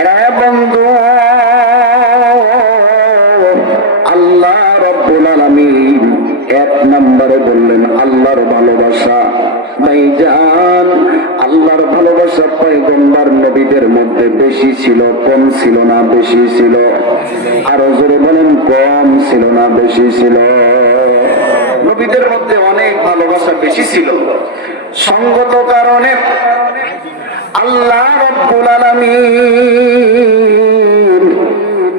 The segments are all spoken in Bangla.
এরা বন্ধু, আল্লাহ রাব্বুল আলামিন এক নম্বরে বললেন আল্লাহর ভালোবাসা। ভাইজান, আল্লাহর ভালোবাসা পয়গম্বর নবীদের মধ্যে বেশি ছিল, কম ছিল না বেশি ছিল? আরো জোরে বলেন, কম ছিল না বেশি ছিল? নবীদের মধ্যে অনেক ভালোবাসা বেশি ছিল। সঙ্গত কারণে আল্লাহ রাব্বুল আলামিন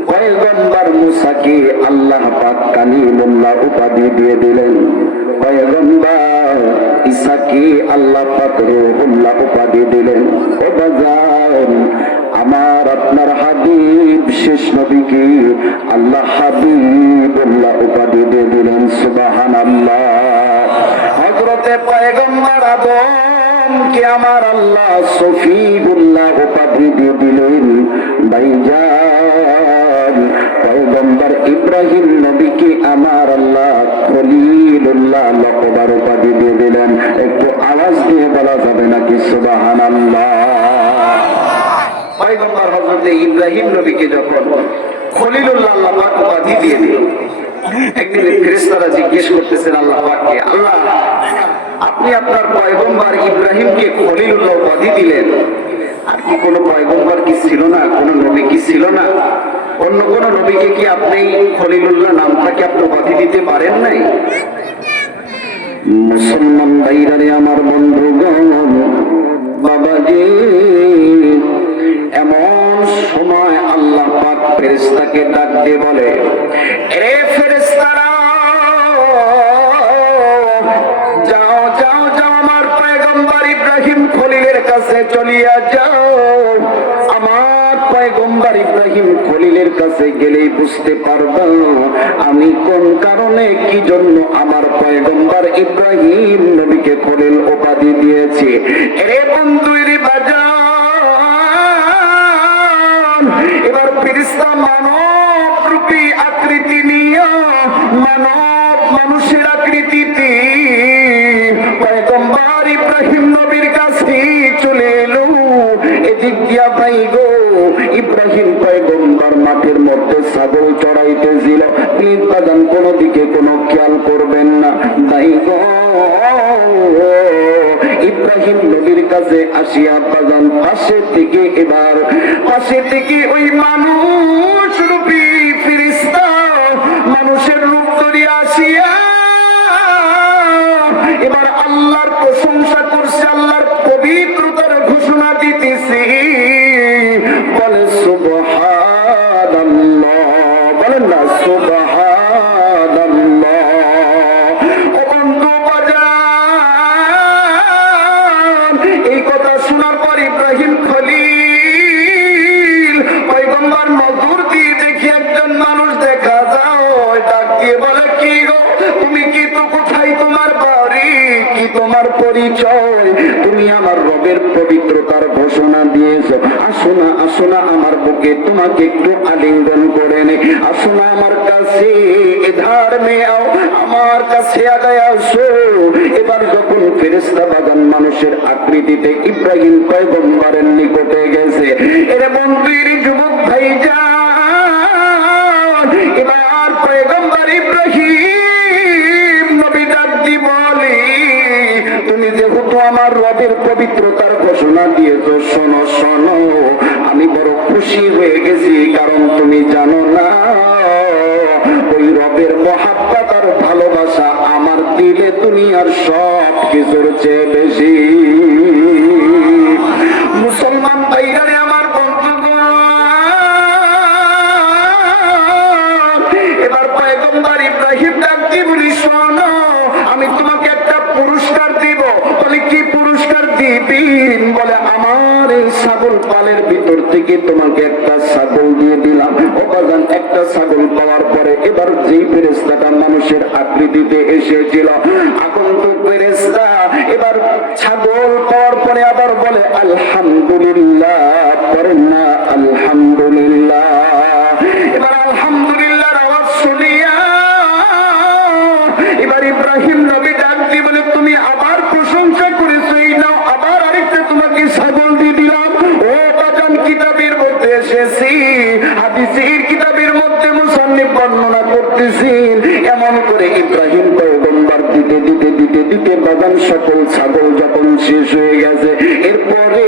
পয়গম্বর মুসাকে আল্লাহ পাক কালিমুল্লাহ উপাধি দিয়ে দিলেন। পয়গম্বর ঈসাকে আল্লাহ পাক রূহুল্লাহ উপাধি দিলেন। ও বাজান, আমার আপনার হাবিব শেষ নবীকে আল্লাহ হাবিবুল্লাহ উপাধি দিয়ে দিলেন। সুবহানাল্লাহ। হযরতে পয়গম্বর আদমকে আমার আল্লাহ সফিউল্লাহ উপাধি দিয়ে দিলেন। ভাইজান, পয়গম্বর ইব্রাহিম নবীকে আমার আল্লাহ খলিলুল্লাহ লকবার উপাধি দিয়ে দিলেন। একটু আওয়াজ দিয়ে বলা যাবে নাকি সুবহানাল্লাহ? পয়গম্বর হযরতে ইব্রাহিম নবীকে যখন খলিলুল্লাহ লকবার উপাধি দিয়ে দিল, একদিন ফেরেশতারা জিজ্ঞেস করতেছেন আল্লাহ পাককে, আল্লাহ আপনি আপনার পয়গম্বর ইব্রাহিমকে খলিলুল্লাহ উপাধি দিলেন, আর কি কোন পয়গম্বর কি ছিল না? কোন নবী কি ছিল না? অন্য কোন নবীকে কি আপনি খলিলুল্লাহ নামটাকে আপনি উপাধি দিতে পারেন নাই? মুসলমান ভাইরারে আমার বন্ধুগণ, বাবাজি, এমন সময় আল্লাহ পাক ফেরেশতাকে ডাক দিয়ে বলে, এ ফেরেশতারা, যাও যাও যাও, আমার পয়গম্বর ইব্রাহিম খলিলের কাছে চলিয়া যাও। আমার পয়গম্বর ইব্রাহিম খলিলের কাছে গেলেই বুঝতে পারবা আমি কোন কারণে কি জন্য আমার পয়গম্বর ইব্রাহিম নবীকে খলিল উপাধি দিয়েছি। এরে বন্ধু, এরে বাজান, এবার ফেরেশতা মানব রূপী আকৃতি নিয়ে মানুষের আকৃতিতে পয়গম্বর ইব্রাহিম নবীর কাছে চলে এলো। এদিক দিয়া ভাই গো, ইব্রাহিম পয়গম্বর মাঠের মধ্যে ছাগল চড়াইতেছিল। প্লিজ বাজান, কোনো দিকে কোনো খেয়াল করবেন না। ভাই গো, ইব্রাহিম নবীর কাছে আসিয়া বাজান পাশে থেকে ওই মানুষ রূপী ফেরেশতা মানুষের রূপ ধরিয়া আসিয়া এবার আল্লাহর প্রশংসা করছে, আল্লাহর পবিত্রতার ঘোষণা দিতেছে। বলে সুবহানাল্লাহ, বলেন না সুবহানাল্লাহ। ও বন্ধু বাজান, এই কথা শোনার পর ইব্রাহিম খলিল পয়গম্বর নজর দিয়ে দেখি একজন মানুষ দেখা যাও, ডাক দিয়ে বলে, কি গো তুমি, কি তো কোথায় তোমার বাড়ি, কি তোমার পরিচয়? তুমি আমার রবের পবিত্রতার ঘোষণা দিয়েছ। আসো না, আসো না আমার বুকে, তোমাকে একটু আলিঙ্গন করে নে। আসো না আমার কাছে, এধার মে আও, আমার কাছে আগায় আসো। এবার যখন ফেরেশতা বাজান মানুষের আকৃতিতে ইব্রাহিম পয়গম্বরের নিকটে গেছে, এরে বন্ধুর যুবক ভাইজান, এবার পয়গম্বর ইব্রাহিম নবী ডাক দি বলে, তুমি যেহেতু আমার রবের পবিত্রতার ঘোষণা দিয়েছো, শোনো শোনো, আমি বড় খুশি হয়ে গেছি। কারণ তুমি জানো না, ওই রবের মহাব্বত আর ভালোবাসা আমার দিলে দুনিয়ার সব কিছুর চেয়ে বেশি। মুসলমান ভাইরারে আমার বন্ধুগণ, এবার পয়গম্বর ইব্রাহিম ডাক দিয়ে বলি, শোনো, আমি তোমাকে একটা পুরস্কার দিব। বলে, কি পুরস্কার দিবেন? বলে, আমার এই ছাগল পালের ভিতর থেকে তোমাকে একটা ছাগল দিয়ে দিলাম। ও বাজান, একটা ছাগল পাওয়ার পরে এবার যেই ফেরেশতাটা মানুষের আকৃতিতে এসেছিল, আগন্তুক ফেরেশতা এবার ছাগল পাওয়ার পরে আবার বলে আলহামদুলিল্লাহ, করেন না আলহামদুলিল্লাহ। এবার আলহামদুলিল্লাহর আওয়াজ শুনিয়া এবার ইব্রাহিম নবী ডাক দিয়ে বলে, তুমি আবার প্রশংসা করেছো, এই নাও আবার আরেকটা তোমাকে ছাগল দিয়ে দিলাম। ও বাজান, কিতাবের মধ্যে এসে এসেছি। হাদিসের কিতাবের মধ্যে মুসান্নিফ বর্ণনা করতেছেন, এমন করে ইব্রাহিম পয়গম্বর দিতে দিতে দিতে দিতে বাগান সকল ছাগল যখন শেষ হয়ে গেছে, এরপরে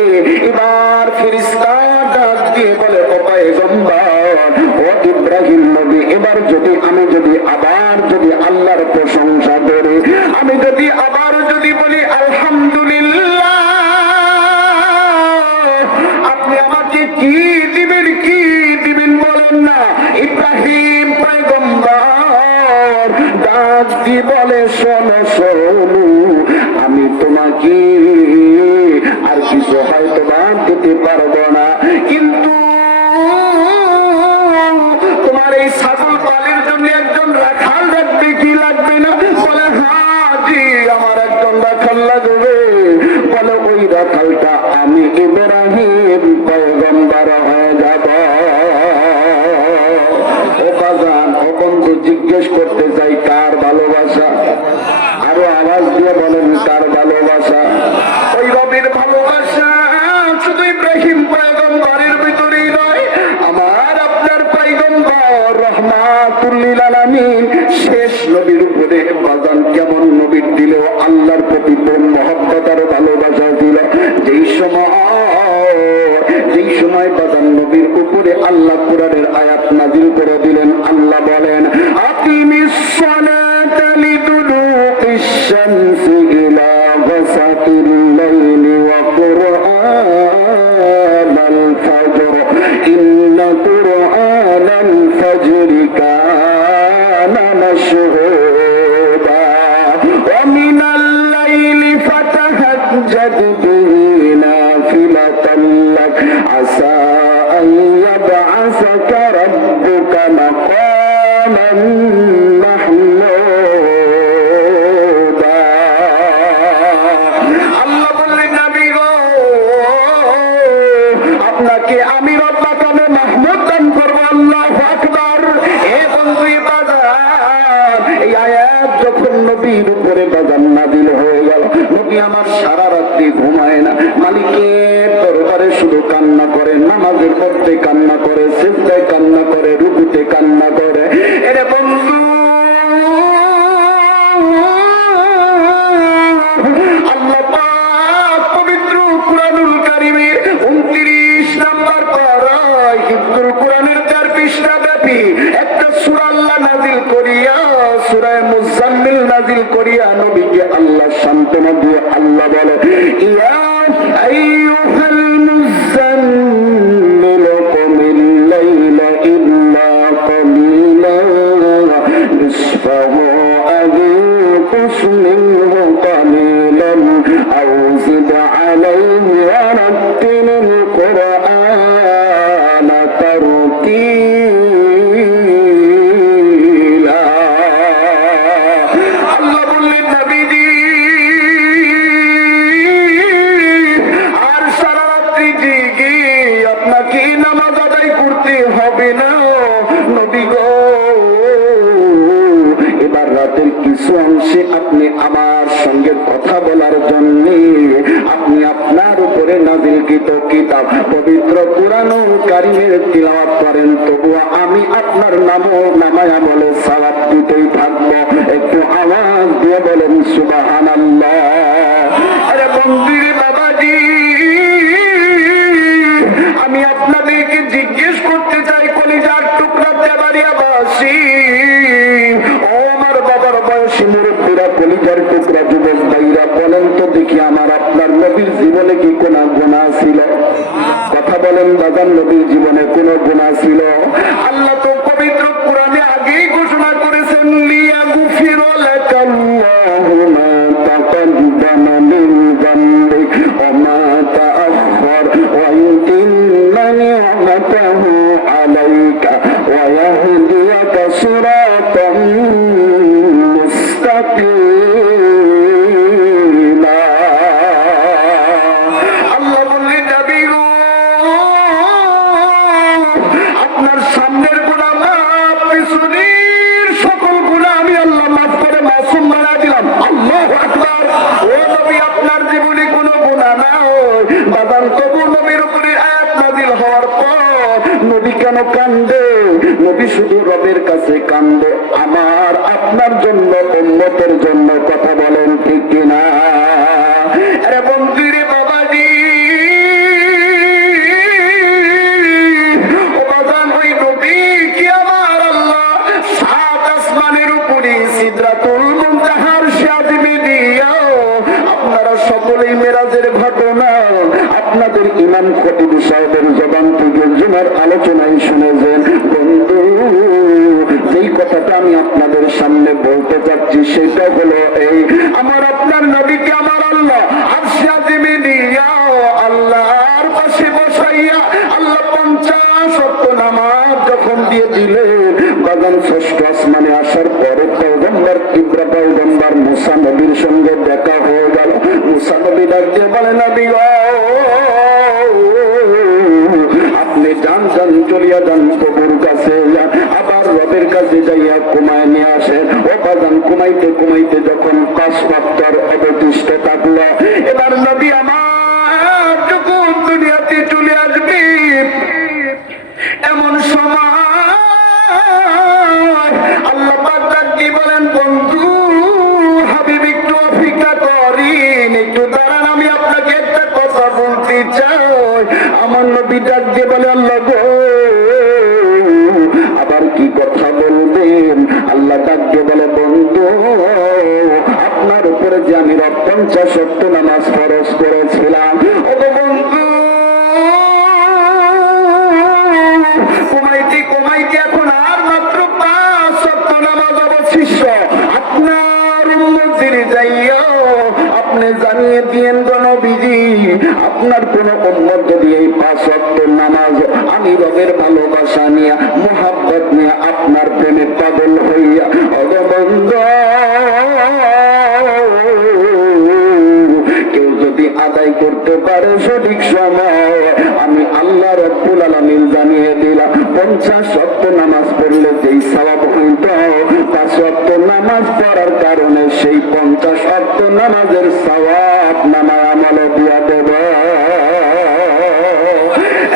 এবার ফেরেশতা ডাক দিয়ে বলে, ও পয়গম্বর, ও ইব্রাহিম নবী, এবার যদি আমি যদি আবার যদি আল্লাহর প্রশংসা করি, আমি যদি আবার যদি বলি আলহামদুলিল্লাহ, আপনি আমাকে কি দিবেন, কি দিবেন বলেন না। ইব্রাহিম পয়গম্বর ডাক দিয়ে বলে, শোনো শোনো, আমি তোমাকে আর কিছু হয়তো বা দিতে পারবো না, কিন্তু তোমার এই ছাগল পালের জন্য একজন রাখাল রাখবে কি লাগবে না? বলে হ্যাঁ জি, আমার একজন রাখাল লাগবে। বলে ওই রাখালটা আমি ইব্রাহিম পয়গম্বর হয়ে যাব। ও বাজান, ও বন্ধু, জিজ্ঞেস করতে চাই, কার ভালোবাসা? আরো আওয়াজ দিয়ে বলেন, কার ভালোবাসা? ওই রবির ভালোবাসা শুধু ইব্রাহিম পয়গম্বরের ভিতরেই নয়, আমার আপনার পয়গম্বর রহমাতুল লিল আলামিন শেষ নবীর উপরে বাজান কেমন নবীর দিলেও আল্লাহর প্রতি প্রেম মহব্বত আর ভালোবাসা ছিল। যেই সময় বাজান নবীর উপরে আল্লাহ কোরআনের আয়াত নাযিল করে দিলেন, আল্লাহ বলেন, আকিমিস সালাতা লিদুলুকিশ শামসি ইলা গাসাকিল লাইলি ওয়া কুরআনাল ফাজর ইন্না কুরআনাল ফাজরি কানা মাশহুদা ওয়া মিনাল লাইলি ফাতাহাজ্জাদ বিহি নাফিলাতান লাক আসা আন ইয়াবআসাকা রাব্বুকা মাকামান মাহমুদা। আল্লাহ বললেন, নবী গো, আপনাকে আমি রব মাকামে মাহমুদ দান করবো। আল্লাহু আকবার। এ বন্ধু বাজার, এই আয়াত যখন নবীর উপরে বাজার নাযিল হয়ে গেল, নবী আমার সারা রাত্রি ঘুমায় না, মালিকের দরবারে শুধু কান্না করে, নামাজের মধ্যে কান্না করে, সিজদায় কান্না করে, রুকুতে কান্না করে। এরে বন্ধু, আল্লাহ পাক পবিত্র কুরআনুল কারীমের 29 নাম্বার পারায় হিফজুল কুরআনের 4 পৃষ্ঠা ব্যাপী একটা সূরা আল্লাহ নাযিল করিয়া, সূরা মুজাম্মিল নাযিল করিয়া নবীকে আল্লাহ সান্ত্বনা দিয়ে আল্লাহ বলে, ইয়া আইয়ুহাল মুজাম্মিল কুমিল লাইলা ইল্লা কালিলা নিসফাহু আও ইনকুস মিনহু কালিলান আও জিদ আলাইহি ওয়া রাত্তিলিল কুরআনা তারতীলা। আল্লাহ বললেন, নবীজি আর সারা রাত্রি জেগে আপনাকে নামাজ আদায় করতে হবে না। নবী গো, এবার রাতের কিছু অংশে আপনি আমার সঙ্গে কথা বলার জন্য আপনি আপনার উপরে নাযিলকৃত কিতাব পবিত্র কুরআনুল কারীমের তিলাওয়াত করেন, তবুও আমি আপনার নামায় আমলে সালাত দিতেই থাকবো। একটু আওয়াজ দিয়ে বলেন সুবহানাল্লাহ। আরে বন্ধুর বাবাজি, আমি আপনাদেরকে জিজ্ঞেস করতে চাই, কলিজার টুকরা দেবারিয়াবাসী, ও আমার বাবার বয়সী মুরব্বীরা, কলিজার টুকরা যুবক ভাইরা, বলেন তো দেখি, আমার আপনার নবীর জীবনে কি কোনো গুনাহ ছিল? কথা বলেন বাজান, নবীর জীবনে কোনো গুনাহ ছিল? আল্লাহ তো পবিত্র কুরআনে আগেই ঘোষণা করেছেন, লিয়াগফির লাকাল্লাহু মা তাকাদ্দামা মিন যামবিক ওয়া মা তাআখার ওয়া ইউতিম্মা নি'মাতাহু আলাইকা ওয়া ইয়াহদিয়াকা সিরাতাম মুস্তাকিমা। আল্লাহ বললেন, নবী গো, আপনার সামনের গুনাহ মাফ, পিছনের সকল গুনাহ আমি আল্লাহ মাফ করে মাসুম বানায় দিলাম। আল্লাহু আকবার। ও নবী, আপনার জীবনে কোনো গুনাহ না হয় বাজান, তবু নবীর উপরে আয়াত নাযিল হওয়ার পর নবী কেন কান্দে? নবী শুধু রবের কাছে কান্দে আমার আপনার জন্য, উম্মতের জন্য। কথা বলেন ঠিক কিনা? আরে বন্ধুরে বাবাজি, ও বাজান, ওই নবী কি আমার আল্লাহ সাত আসমানের উপরে সিদরাতুল মুনতাহার সাজবে দিয়াও আপনারা সকলেই মেরাজের ঘটনা আপনাদের ইমাম খতিব সাহেবের জবান থেকে জুমার আলোচনায় শুনেছেন। বন্ধু, যেই কথাটা আমি আপনাদের সামনে বলতে চাচ্ছি সেটা হলো এই, আমার আপনার নবীকে আমার আল্লাহ আরশে আজিমে নিয়াও আল্লাহর পাশে বসাইয়া আল্লাহ 50 ওয়াক্ত নামাজ যখন দিয়ে দিলেন, বাগান ষষ্ঠ আসমানে আসার পরে পয়গম্বর ইব্রাহিম পয়গম্বর মুসা নবীর সঙ্গে দেখা হয়ে গেল। মুসা নবী ডাক দিয়ে বলে, নবী আপনি যান যান, চলিয়া যান প্রভুর কাছে, আবার রবের কাছে যাইয়া কুমায় নিয়ে আসেন। ও বাগান কুমাইতে কুমাইতে যখন 5 ওয়াক্তের অবশিষ্ট থাকলো, এবার নবী আমার যখন দুনিয়াতে চলে আসবে এমন সময় আল্লাহ পাক ডাক দিয়ে বলেন, বন্ধু হাবিব একটু অপেক্ষা করেন, একটু দাঁড়ান, আমি আপনাকে একটা কথা বলতে চাই। আমার নবী ডাক দিয়ে বলে, আল্লাহ গো, আবার কি কথা বলবেন? আল্লাহ ডাক দিয়ে বলে, বন্ধু আপনার উপরে যে আমি 50 ওয়াক্ত নামাজ ফরজ করেছিলাম, ও বন্ধু কমাইতে কমাইতে এখন আর মাত্র 5 ওয়াক্ত নামাজ অবশিষ্ট। আপনার উম্মতের যাইয়াও আপনি জানিয়ে দিয়েন গো নবীজি, আপনার কোন উম্মত যদি এই 5 ওয়াক্ত নামাজ আমি রবের ভালোবাসা নিয়ে, মোহাব্বত নিয়ে, আপনার প্রেমে পাগল হইয়া অগবন্ধ কেউ যদি আদায় করতে পারে সঠিক সময়, আমি আল্লাহ রাব্বুল আলামিন জানিয়ে দিলাম 50 ওয়াক্ত নামাজ পড়লে যেই সওয়াব হইত, 5 ওয়াক্ত নামাজ পড়ার কারণে সেই 50 ওয়াক্ত নামাজের সওয়াব নামায় আমলে দিয়া দেব।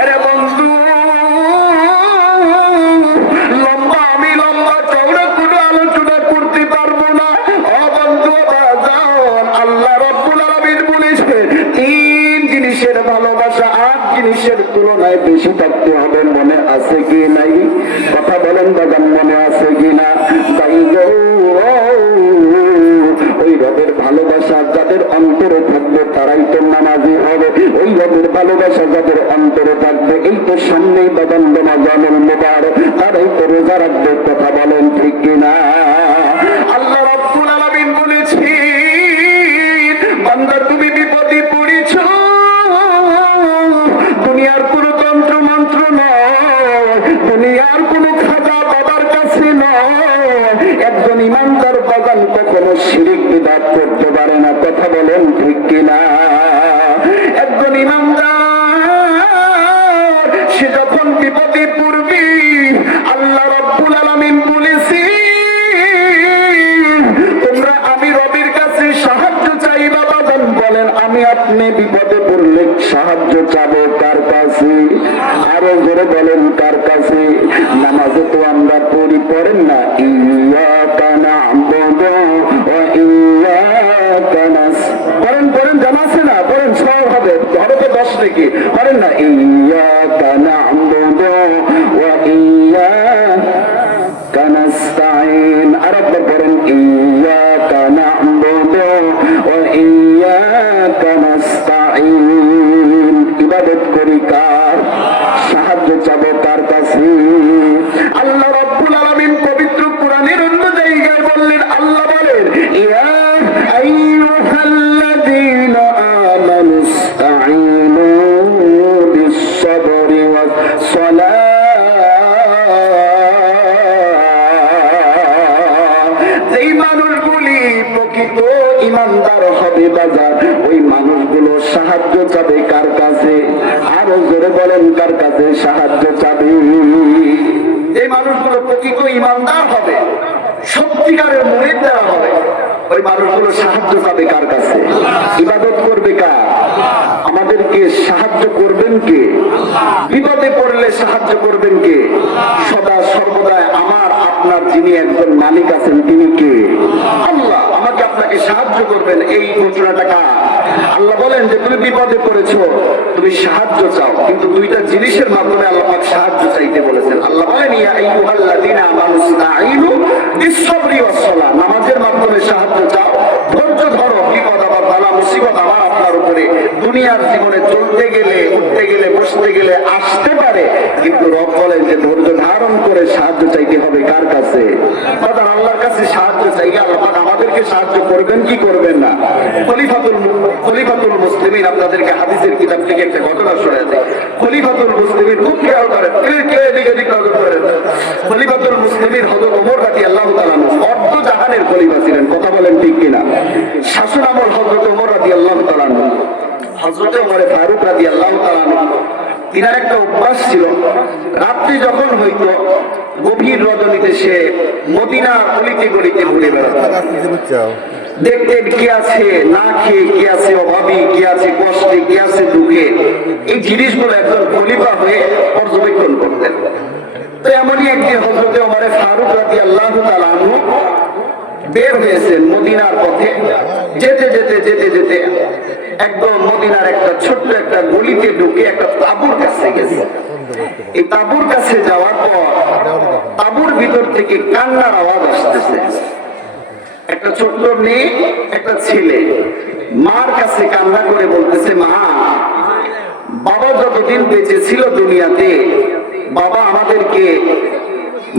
আরে বন্ধু, আমি লম্বা চওড়া কোনো আলোচনা করতে পারবো না। ও বন্ধু বাজান, আল্লাহ রাব্বুল আলামিন বলেছে 3 জিনিসের ভালোবাসা 8 জিনিসের তুলনায় বেশি থাকতে হবে। মনে আছে কি নাই? কথা বলেন বাজান, মনে আছে কি না? তাই গো, ওই রবের ভালোবাসা যাদের অন্তরে থাকবে তারাই তো নামাজি হবে। ওই রবের ভালোবাসা যাদের অন্তরে থাকবে, এই তো সামনেই বাদান রমাজানুল মুবারক, তারাই তো রোজা রাখবে। কথা বলেন ঠিক কিনা? আল্লাহ রাব্বুল আলামিন বলেছি, বান্দা তুমি বিপদে পড়েছ, দুনিয়ার কোন তন্ত্র মন্ত্র নয়, দুনিয়ার কোন খাজা বাবার কাছে নয়। একজন ইমানদার বাগান কখনো শিরিক বিদআত করতে পারে না। কথা বলেন ঠিক কিনা? একজন ইমানদার সে যখন বিপদে পড়বে, আল্লাহ রাব্বুল আলামিন বলেছি, তোমরা আমি রবের কাছে সাহায্য চাইবা। বাজান বলেন, আমি আপনি বিপদে পড়লে সাহায্য চাবো কার কাছে? আরো জোরে বলেন, কার কাছে? নামাজে তো আমরা পড়ি, পড়েন না, ইয়াকা না'বুদু ওয়া ইয়াকা নাস্তাইন। পড়েন পড়েন, জানা আছে না? পড়েন, সব হবে, হবে তো 10 নাকি? পড়েন না, ইয়াকা না'বুদু ওয়া ইয়াকা নাস্তাইন। আরেকবার পড়েন, ইয়াকা না'বুদু ওয়া ইয়াকা নাস্তাইন। ইবাদত করি কার? সাহায্য চাবো কার কাছে? আল্লাহ রাব্বুল আলামিন পবিত্র কোরআনের অন্য জায়গায় বললেন, আল্লাহ বলেন, ইয়া আইয়ুহাল্লাযীনা আমানুস্তাঈনু বিস-সাবরি ওয়াস-সালাহ। যেই মানুষগুলি প্রকৃত ইমানদার হবে বাজার, ওই মানুষগুলো সাহায্য চাবে কার কাছে? আরো জোরে বলেন, কার কাছে সাহায্য চাবে? এই মানুষগুলো প্রকৃত ইমানদার হবে, সত্যিকারের মুরিদ দেওয়া হবে, ওই মানুষগুলো সাহায্য চাবে কার কাছে? ইবাদত করবে কার? আমাদেরকে সাহায্য করবেন কে? বিপদে পড়লে সাহায্য করবেন কে? সদা সর্বদাই আমার আপনার যিনি একজন মালিক আছেন তিনি কে? আল্লাহ। আমাকে আপনাকে সাহায্য করবেন, এই ঘোষণাটা কার? আল্লাহ বলেন যে তুমি বিপদে পড়েছো, তুমি সাহায্য চাও, কিন্তু দুইটা জিনিসের মাধ্যমে আল্লাহ পাক সাহায্য চাইতে বলেছেন। আল্লাহ বলেন ইয়া আইয়ুহাল্লাযীনা আমানু ইসতাঈনু বিস-সাবরি ওয়াস-সালাহ, নামাজের মাধ্যমে সাহায্য চাও, ধৈর্য ধরো, বিপদ আবার বালা মুসিবত আমার আপনার উপরে দুনিয়ার জীবনে চলতে গেলে, উঠতে গেলে, বসতে গেলে আসতে পারে, কিন্তু রব বলেন যে ধৈর্য ধারণ করে সাহায্য চাইতে হবে কার কাছে? বাবা আল্লাহর কাছে সাহায্য চাইলে আল্লাহ পাক আমাদেরকে সাহায্য করবেন কি করবেন না? খলিফাতুল মুসলিমিন, আপনাদেরকে হাদিসের কিতাব থেকে একটা ঘটনা শোনাতে। খলিফাতুল মুসলিমিন খুব খেয়াল করেন, খলিফাতুল মুসলিমিন হযরত ওমর রাদিয়াল্লাহু তাআলা অর্ধ জাহানের খলিফা ছিলেন, কথা বলেন ঠিক কিনা? শাসন আমল হযরত ওমর রাদিয়াল্লাহু তাআলা, হযরত ওমর ফারুক রাদিয়াল্লাহু তাআলা, তিনার একটা অভ্যাস ছিল, রাত্রি যখন হইতো গভীর রজনীতে সে মদিনার অলিতে গলিতে ঘুরে বেড়াতো, দেখতেন কি আছে না খেয়ে, কি আছে অভাবী, কি আছে কষ্টে, কি আছে দুঃখে, এই জিনিসগুলো একজন খলিফা হয়ে পর্যবেক্ষণ করতেন। তো এমনই একদিন হযরত ওমর ফারুক রাদিয়াল্লাহু তাআলা বের হয়েছেন মদিনার পথে, যেতে যেতে যেতে যেতে একদম মদিনার একটা ছোট্ট একটা গলিতে ঢুকে একটা তাঁবুর কাছে গেছে। এই তাঁবুর কাছে যাওয়ার পর তাঁবুর ভিতর থেকে কান্নার আওয়াজ আসতেছে। একটা ছোট্ট মেয়ে, একটা ছেলে মার কাছে কান্না করে বলতেছে, মা, বাবা যতদিন বেঁচে ছিল দুনিয়াতে, বাবা আমাদেরকে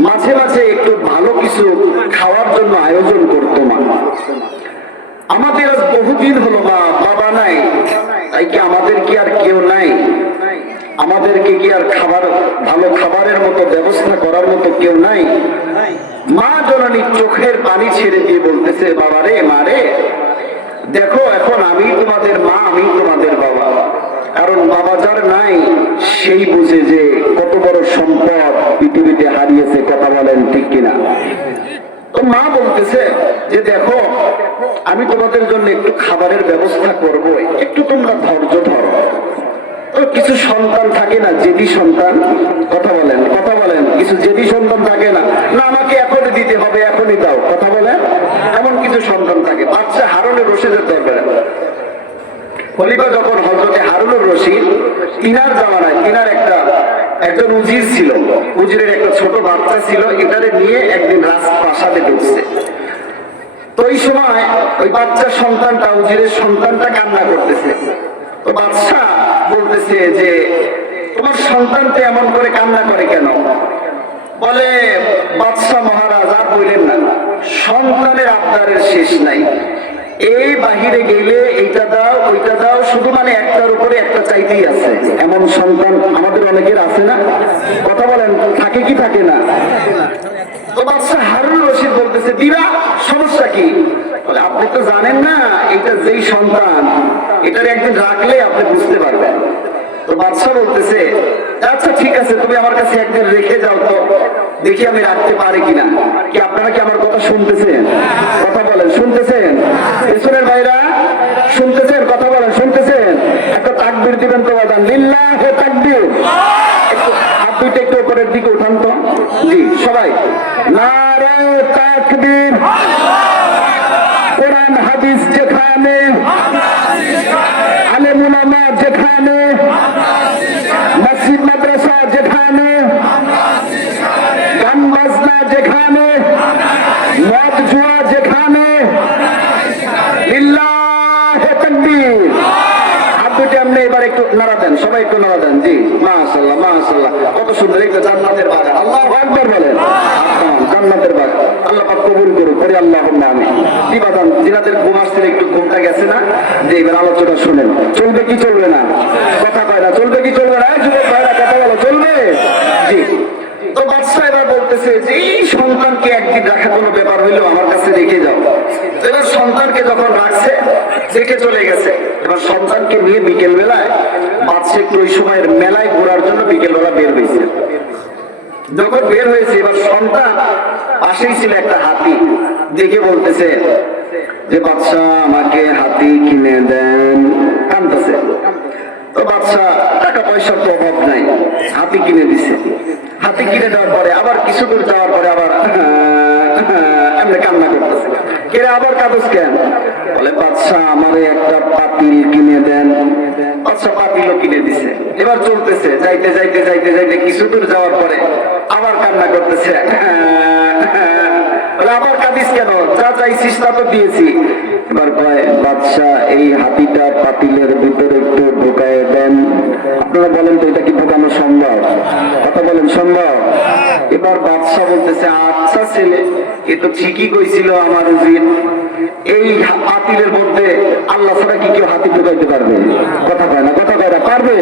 মাঝে মাঝে একটু ভালো কিছু খাওয়ার জন্য আয়োজন করতো। মা, আমাদের আজ বহুদিন হলো মা বাবা নাই, তাই কি আমাদের কি আর কেউ নাই? আমাদেরকে কি আর ভালো খাবারের মতো ব্যবস্থা করার মতো কেউ নাই? মা জননী চোখের পানি ছেড়ে দিয়ে বলতেছে, বাবা রে, মা রে, দেখো এখন আমি তোমাদের মা, আমি তোমাদের বাবা। কারণ বাবা যার নাই সেই বুঝে যে কত বড় সম্পদ পৃথিবীতে হারিয়েছে, কথা বলেন ঠিক কিনা? তো মা বলতেছে যে দেখো, আমি তোমাদের জন্য একটু খাবারের ব্যবস্থা করবো, একটু তোমরা ধৈর্য ধরো। তো কিছু সন্তান থাকে না, জেদি সন্তান, কথা বলেন, কথা বলেন, কিছু জেদি সন্তান থাকে না, না আমাকে এখনই দিতে হবে, এখনই দাও, কথা বলেন, এমন কিছু সন্তান থাকে। বাচ্চা হারুনুর রশিদের দরকার, খলিফা যখন হযরতে হারুনুর রশিদ, তিনার জামানায় তিনার একজন উজির ছিল, উজিরের একটা ছোট বাচ্চা ছিল, এটারে নিয়ে একদিন রাজপ্রাসাদে ঢুকছে। তো এই সময় ওই বাচ্চার সন্তানটা, উজিরের সন্তানটা কান্না করতেছে। তো বাদশা বলতেছে যে তোমার সন্তানটা এমন করে কান্না করে কেন? বলে, বাদশা মহারাজ আর বললেন না, সন্তানের আবদারের শেষ নাই, এই বাহিরে গেলে এইটা দাও ওইটা দাও, শুধু মানে একটার উপরে একটা চাইতেই আছে। এমন সন্তান আমাদের অনেকের আছে না, কথা বলেন, থাকে কি থাকে না? তো বাদশা হারুন রশিদ বলতেছে, দিবা, সমস্যা কি? বলে, আপনি তো জানেন না এটা যেই সন্তান, এটার একদিন রাখলে আপনি বুঝতে পারবেন। তো বাদশা বলতেছে, আচ্ছা ঠিক আছে, তুমি আমার কাছে একদিন রেখে যাও, তো দেখি আমি রাখতে পারি কিনা। কি আপনারা কি আমার কথা শুনতেছেন? কথা বলেন, শুনতেছেন? পেছনের ভাইরা শুনতেছেন? কথা বলেন, শুনতেছেন? একটা তাকবীর দিবেন তো বাদান, লিল্লাহি তাকবীর। একটু হাত দুইটা একটু উপরের দিকে উঠান তো, জি সবাই, নারে তাকবীর। কোরআন হাদিস যেখানে, আলেম উলামা যেখানে, মসজিদ মাদ্রাসা যেখানে, গান বাজনা যেখানে, মদ জুয়া যেখানে, লিল্লাহি তাকবীর। হাত দুটো এমনি এবার একটু নাড়া দেন, সবাই একটু নাড়া দেন, জি মাশাআল্লাহ মাশাআল্লাহ, কত সুন্দর, একটা জান্নাতের বাগান। আল্লাহু আকবার বলেন, জান্নাতের বাগান। আল্লাহ পাক কবুল করুন, করি আল্লাহুম্মা আমিন। কি বাদান, জিনাদের ঘুম আসছে, একটু ঘুমটা গেছে না? যে এবার আলোচনা শুনেন, চলবে কি চলবে না? কথা কয় না, চলবে কি চলবে না? যুবক ভাইরা কথা বলো, চলবে? জি। তো বাদশা এবার বলতেছে যে এই সন্তানকে একদিন রাখা কোনো ব্যাপার হইলো, আমার কাছে রেখে যাও। এবার সন্তানকে যখন রাখছে, রেখে চলে গেছে। এবার সন্তানকে নিয়ে বিকেল বেলায় বাদশা একটু ওই সময়ের মেলায় ঘোরার জন্য বিকেল বেলা বের হয়েছে। যখন বের হয়েছে, এবার সন্তান পাশেই ছিল একটা হাতি, দেখে বলতেছে যে বাদশা আমাকে হাতি কিনে দেন, কাঁদতেছে। তো বাদশা টাকা পয়সার তো অভাব নাই, হাতি কিনে দিছে। হাতি কিনে দেওয়ার পরে আবার কিছু দূর যাওয়ার পরে আবার এমনি কান্না করতেছে। কেরে আবার কাগজ কেন? বলে বাদশা আমারে একটা পাতিল কিনে দেন। বাদশা পাতিলও কিনে দিছে। এবার চলতেছে, যাইতে যাইতে যাইতে যাইতে কিছু দূর যাওয়ার পরে আবার কান্না করতেছে। বলে আবার কাঁদিস কেন? যা চাইছিস তা তো দিয়েছি। এবার কয় বাদশা এই হাতিটা পাতিলের ভিতরে একটু ঢুকায় দেন। আপনারা বলেন তো এটা কি ঢুকানো সম্ভব? কথা বলেন সম্ভব? এবার বাদশা বলতেছে আচ্ছা ছেলে, এ তো ঠিকই কইছিল আমার উজির, এই পাতিলের মধ্যে আল্লাহ ছাড়া কি কেউ হাতি ঢুকাইতে পারবে? কথা কয় না, কথা কয় না, পারবে?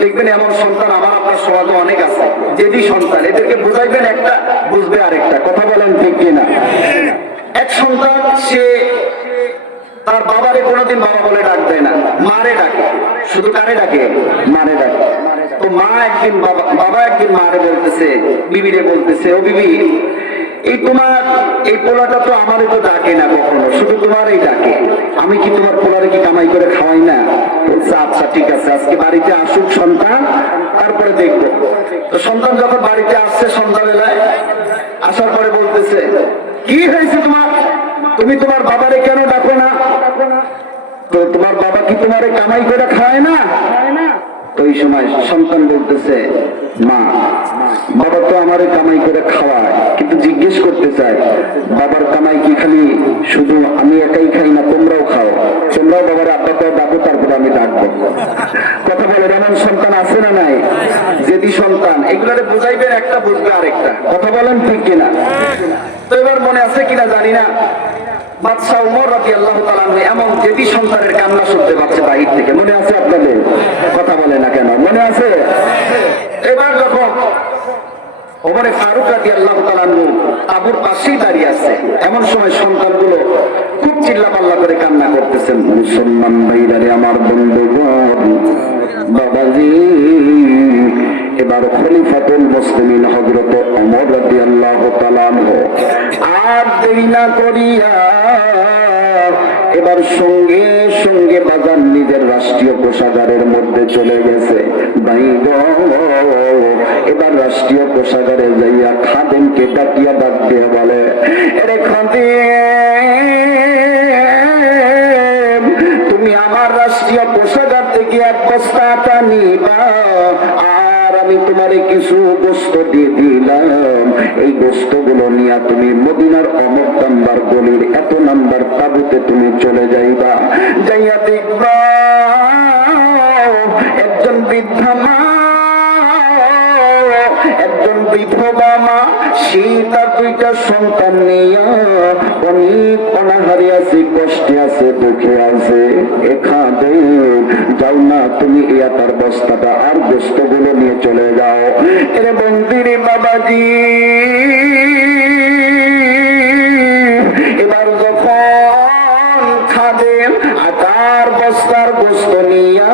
দেখবেন এমন সন্তান আমার আপনার সমাজে অনেক আছে, যেদি সন্তান, এদেরকে বুঝাইবেন একটা, বুঝবে আরেকটা। কথা বলেন ঠিক কিনা? এক সন্তান সে তার বাবারে কোনোদিন বাবা বলে ডাক দেয় না, মারে ডাকে। শুধু কারে ডাকে? মারে ডাকে। তো মা একদিন বাবা একদিন মারে বলতেছে, বিবিরে বলতেছে, ও বিবি, এই তোমার এই পোলাটা তো আমারে তো ডাকে না কখনো, শুধু তোমারই ডাকে, আমি কি তোমার পোলারে কি কামাই করে খাওয়াই না? বলছে আচ্ছা ঠিক আছে, আজকে বাড়িতে আসুক সন্তান, তারপরে দেখবো। তো সন্তান যখন বাড়িতে আসছে সন্ধ্যাবেলায়, আসার পরে বলতেছে কি হয়েছে তোমার, তুমি তোমার বাবারে কেন ডাকো না? তো তোমার বাবা কি তোমারে কামাই করে খায় না? তো এই সময় সন্তান বলতেছে মা, বাবা তো আমারে কামাই করে খাওয়ায়, কিন্তু জিজ্ঞেস করতে চাই বাবার কামাই কি খালি শুধু আমি একাই খাই না, তোমরাও খাও? তোমরাও বাবার আব্বাকে ডাকো, তারপরে আমি ডাকবো। কথা বলে এমন সন্তান আছে না নাই? যেদি সন্তান, এগুলারে বুঝাইবেন একটা, বুঝবে আরেকটা। কথা বলেন ঠিক কিনা? তো এবার মনে আছে কিনা জানি না, বাদশা উমর রাদিয়াল্লাহু তাআলা আনহু এমন যেদি সন্তানের কান্না শুনতে পাচ্ছে বাহির থেকে, মনে আছে আপনাদের? কথা বলে না কেন? মনে আছে? এবার যখন ওমরে ফারুক রাদিয়াল্লাহু তাআলা আনহু তাঁবুর পাশেই দাঁড়িয়ে আছে, এমন সময় সন্তানগুলো খুব চিল্লাপাল্লা করে কান্না করতেছেন, মুসলমান ভাইরা রে, আমার বন্ধুগণ, বাবাজি। এবার খলিফাতুল মুসলিমিন হযরত ওমর রাদিয়াল্লাহু তাআলা আনহু আর দেরি না করিয়া এবার সঙ্গে সঙ্গে বাজার নিজের রাষ্ট্রীয় কোষাগারের মধ্যে চলে গেছে। এবার রাষ্ট্রীয় কোষাগারে যাইয়া খাদেমকে ডাকিয়া ডাক দিয়ে বলে, এরে খাদেম, তুমি আমার রাষ্ট্রীয় কোষাগার থেকে এক বস্তা আটা নিবা, আর আমি তোমারে কিছু গোস্ত দিয়ে দিলাম। এই গোস্ত গুলো নিয়ে তুমি মদিনার অমুক নাম্বার গলির এত নাম্বার তাবুতে তুমি চলে যাইবা। যাইয়া দেখবা একজন বৃদ্ধা মা, একজন বিধবা মা, সে তার দুইটা সন্তান নিয়া অনেক অনাহারে আছে, কষ্টে আছে, দুঃখে আছে। এখানে যাও না তুমি তার বস্তাটা আর গোস্ত গুলো নিয়ে চলে যাও। এর বন্দিরে বাবাজি, এবার যখন খাদেম আটার বস্তার গোস্ত নিয়া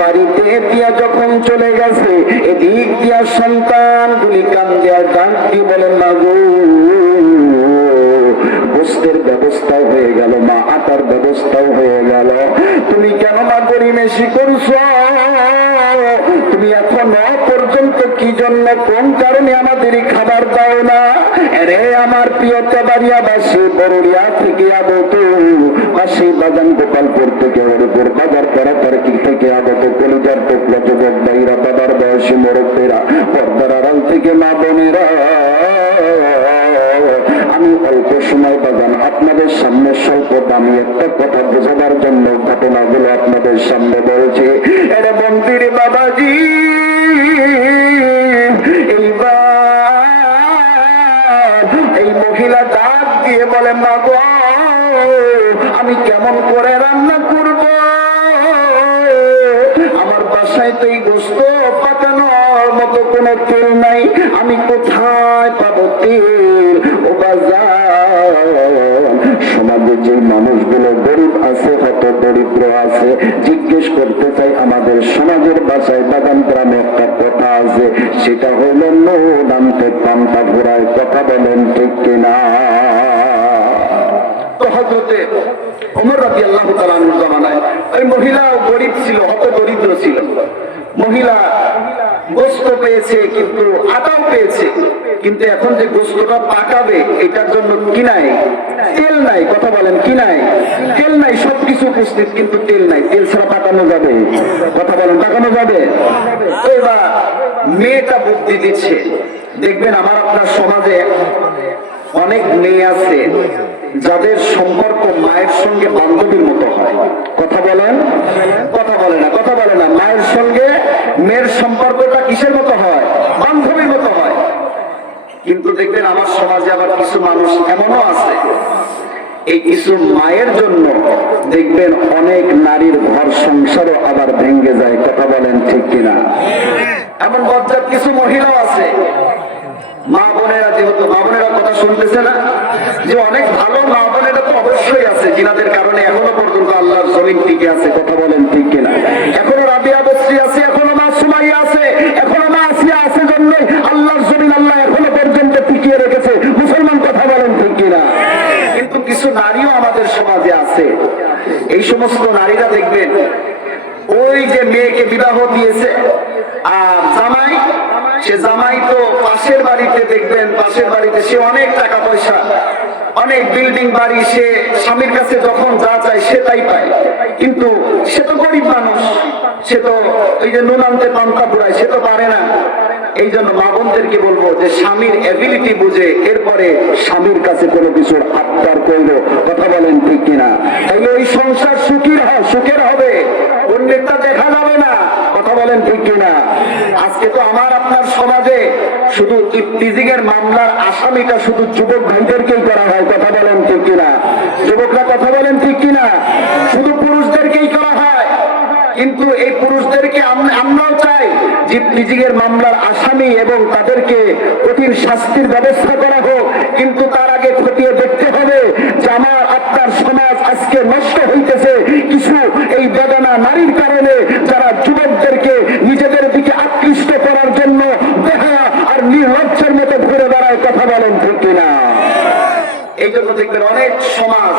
বাড়িতে দিয়া যখন চলে গেছে, এদিক দিয়া সন্তান গুলি কান্দিয়া ডাক দিয়ে বলেন, না গো, গোস্তের ব্যবস্থাও হয়ে গেল, মা আটার ব্যবস্থাও হয়ে গেল, তুমি কেন না গরিমেশি করছ? তুমি এখনো পর্যন্ত কি জন্য, কোন কারণে আমাদের খাবার দাও না? আরে আমার প্রিয় তেবাড়িয়াবাসী, বরুড়িয়া থেকে আগত, পাশে বাগান গোপালপুর থেকে হরিপুর বাজার পাড়াপাড়ি থেকে আগত কলিজার টুকরা যুবক ভাইরা, বাবার বয়সী মোরব্বেরা, পর্দার আড়াল থেকে মা বোনেরা, আমি অল্প সময় বাগান আপনাদের সামনে স্বল্প দামি একটা কথা বোঝাবার জন্য ঘটনাগুলো আপনাদের সামনে বলছি। এটা মন্দির বাবাজি, এইবার এই মহিলা ডাক দিয়ে বলে, মা গো, আমি কেমন করে রান্না করব? আমার বাসায় তো এই গোস্ত পাকানোর মতো কোনো তেল নাই, আমি কোথায় পাবো তেল? ও বাজার, সমাজে যে মানুষগুলো গরিব আছে, হত দরিদ্র আছে, জিজ্ঞেস করতে চাই, আমাদের সমাজের বাসায় বাগান গ্রামে একটা কথা আছে, সেটা হইল নো নামতে পান্তা ঘোরায়। কথা বলেন ঠিক কিনা? তো হযরতে ওমর রাদিয়াল্লাহু তাআলা আনহুর জামানায় ওই মহিলাও গরিব ছিল, হত দরিদ্র ছিল। মহিলা গোশত পেয়েছে, কিন্তু আটাও পেয়েছে, কিন্তু এখন যে গোশতটা পাকাবে এটার জন্য কি নাই? তেল নাই। কথা বলেন, কি নাই? তেল নাই। সবকিছু উপস্থিত, কিন্তু তেল নাই। তেল ছাড়া পাকানো যাবে? কথা বলেন, পাকানো যাবে? তো এবার মেয়েটা বুদ্ধি দিচ্ছে। দেখবেন আমার আপনার সমাজে অনেক মেয়ে আছে যাদের সম্পর্ক মায়ের সঙ্গে বান্ধবীর মতো হয়। কথা বলেন, কথা বলে না, কথা বলে না। মায়ের সঙ্গে মেয়ের সম্পর্কটা কিসের মতো হয়? বান্ধবীর মতো হয়। কিন্তু দেখবেন আমার সমাজে আবার কিছু মানুষ এমনও আছে, এই কিছু মায়ের জন্য দেখবেন অনেক নারীর ঘর সংসারও আবার ভেঙে যায়। কথা বলেন ঠিক কিনা? এমন বজ্জাত কিছু মহিলাও আছে। মা বোনেরা, যেহেতু মা বোনেরা কথা শুনতেছে না, যে অনেক ভালো মা বোনেরা তো অবশ্যই আছে, যিনাদের কারণে এখনো পর্যন্ত আল্লাহর জমিন টিকে আছে। কথা বলেন ঠিক কিনা? এখনো রাবিয়া বস্রি আছে, এখনো মা সুমাইয়া আছে, এখনো মা আসিয়া আছে, জন্যই আল্লাহর জমিন আল্লাহ এখনো পর্যন্ত টিকিয়ে রেখেছে। মুসলমান, কথা বলেন ঠিক কিনা? কিন্তু কিছু নারীও আমাদের সমাজে আছে। এই সমস্ত নারীরা দেখবেন ওই যে মেয়েকে বিবাহ দিয়েছে, আর জামাই, সে জামাই তো পাশের বাড়িতে, দেখবেন পাশের বাড়িতে সে অনেক টাকা পয়সা, অনেক বিল্ডিং বাড়ি, সে স্বামীর কাছে যখন যা চায় সে তাই পায়। কিন্তু সে তো গরিব মানুষ, সে তো ওই যে নুন আনতে পান্তা পুরায়, সে তো পারে না। এই জন্য মা বোনদেরকে বলবো যে স্বামীর এবিলিটি বুঝে এরপরে স্বামীর কাছে কোনো কিছুর আবদার করলো। কথা বলেন ঠিক কিনা? তাইলে ওই সংসার সুখের হবে, অন্যেরটা দেখা যাবে না। কথা বলেন ঠিক কিনা? আজকে তো আমার আপনার সমাজে শুধু ইফতিজিং এর মামলার আসামিটা শুধু যুবক ভাইদেরকেই করা হয়। কথা বলেন ঠিক কিনা? যুবকরা, কথা বলেন ঠিক কিনা? শুধু পুরুষদেরকেই করা হয়। কিন্তু এই পুরুষদেরকে আমরাও চাই যে ইফতিজিং এর মামলার আসামি এবং তাদেরকে কঠিন শাস্তির ব্যবস্থা করা হোক। কিন্তু তার আগে খতিয়ে দেখতে হবে যে আমার আপনার সমাজ আজকে নষ্ট হইতেছে কিছু এই বেদনা নারীর কারণে, যারা যুবকদেরকে নিজেদের দিকে আকৃষ্ট করার জন্য বেহায়া আর নির্লজ্জের মতো ঘুরে বেড়ায়। কথা বলেন ঠিক কিনা? এই জন্য দেখবেন অনেক সমাজ,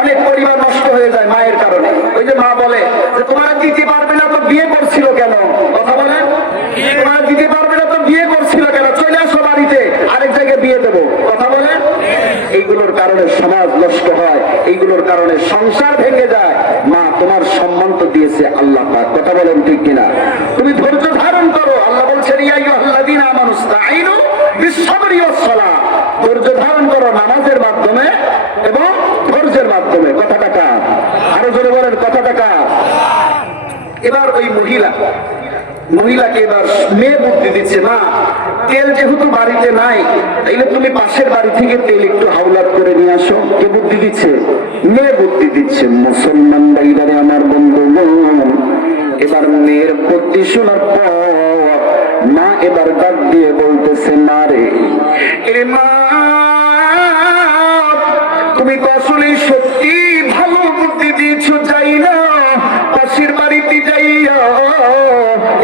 অনেক পরিবার নষ্ট হয়ে যায় মায়ের কারণে। ওই যে মা বলে যে তোমার দিতে পারবে না তো বিয়ে করছিল কেন? কথা বলেন, তোমার দিতে পারবে না তো বিয়ে করছিল কেন? চলে আসো বাড়িতে, আরেক জায়গায় বিয়ে দেবো। কথা বলেন, এইগুলোর কারণে সমাজ নষ্ট হয়, এইগুলোর কারণে সংসার ভেঙে যায়। মা তোমার সম্মান তো দিয়েছে আল্লাহ পাক। কথা বলেন ঠিক কিনা? তুমি ধৈর্য ধারণ করো। আল্লাহ বলছেন ইয়া আইয়ুহাল্লাযীনা আমানু ইসতাঈনু বিস-সাবরি ওয়াস-সালাহ। ধৈর্য ধারণ করো নামাজের মাধ্যমে এবং ধৈর্যের মাধ্যমে। কথাটা কার? আরো জোরে বলেন, কথাটা কার? এবার ওই মহিলাকে এবার মেয়ে বুদ্ধি দিচ্ছে, না তেল যেহেতু বাড়িতে নাই, তাইলে তুমি পাশের বাড়ি থেকে তেল একটু হাওলাত করে নিয়ে আসো। কে বুদ্ধি দিচ্ছে? মেয়ে বুদ্ধি দিচ্ছে। মুসলমান ভাইরারে আমার বন্ধু, এবার মেয়ের বুদ্ধি শোনার পর মা এবার ডাক দিয়ে বলতেছে, না রে এ মা, তুমি তো আসলে সত্যি ভালো বুদ্ধি দিয়েছো। যাই না পাশের বাড়িতে যাইয়া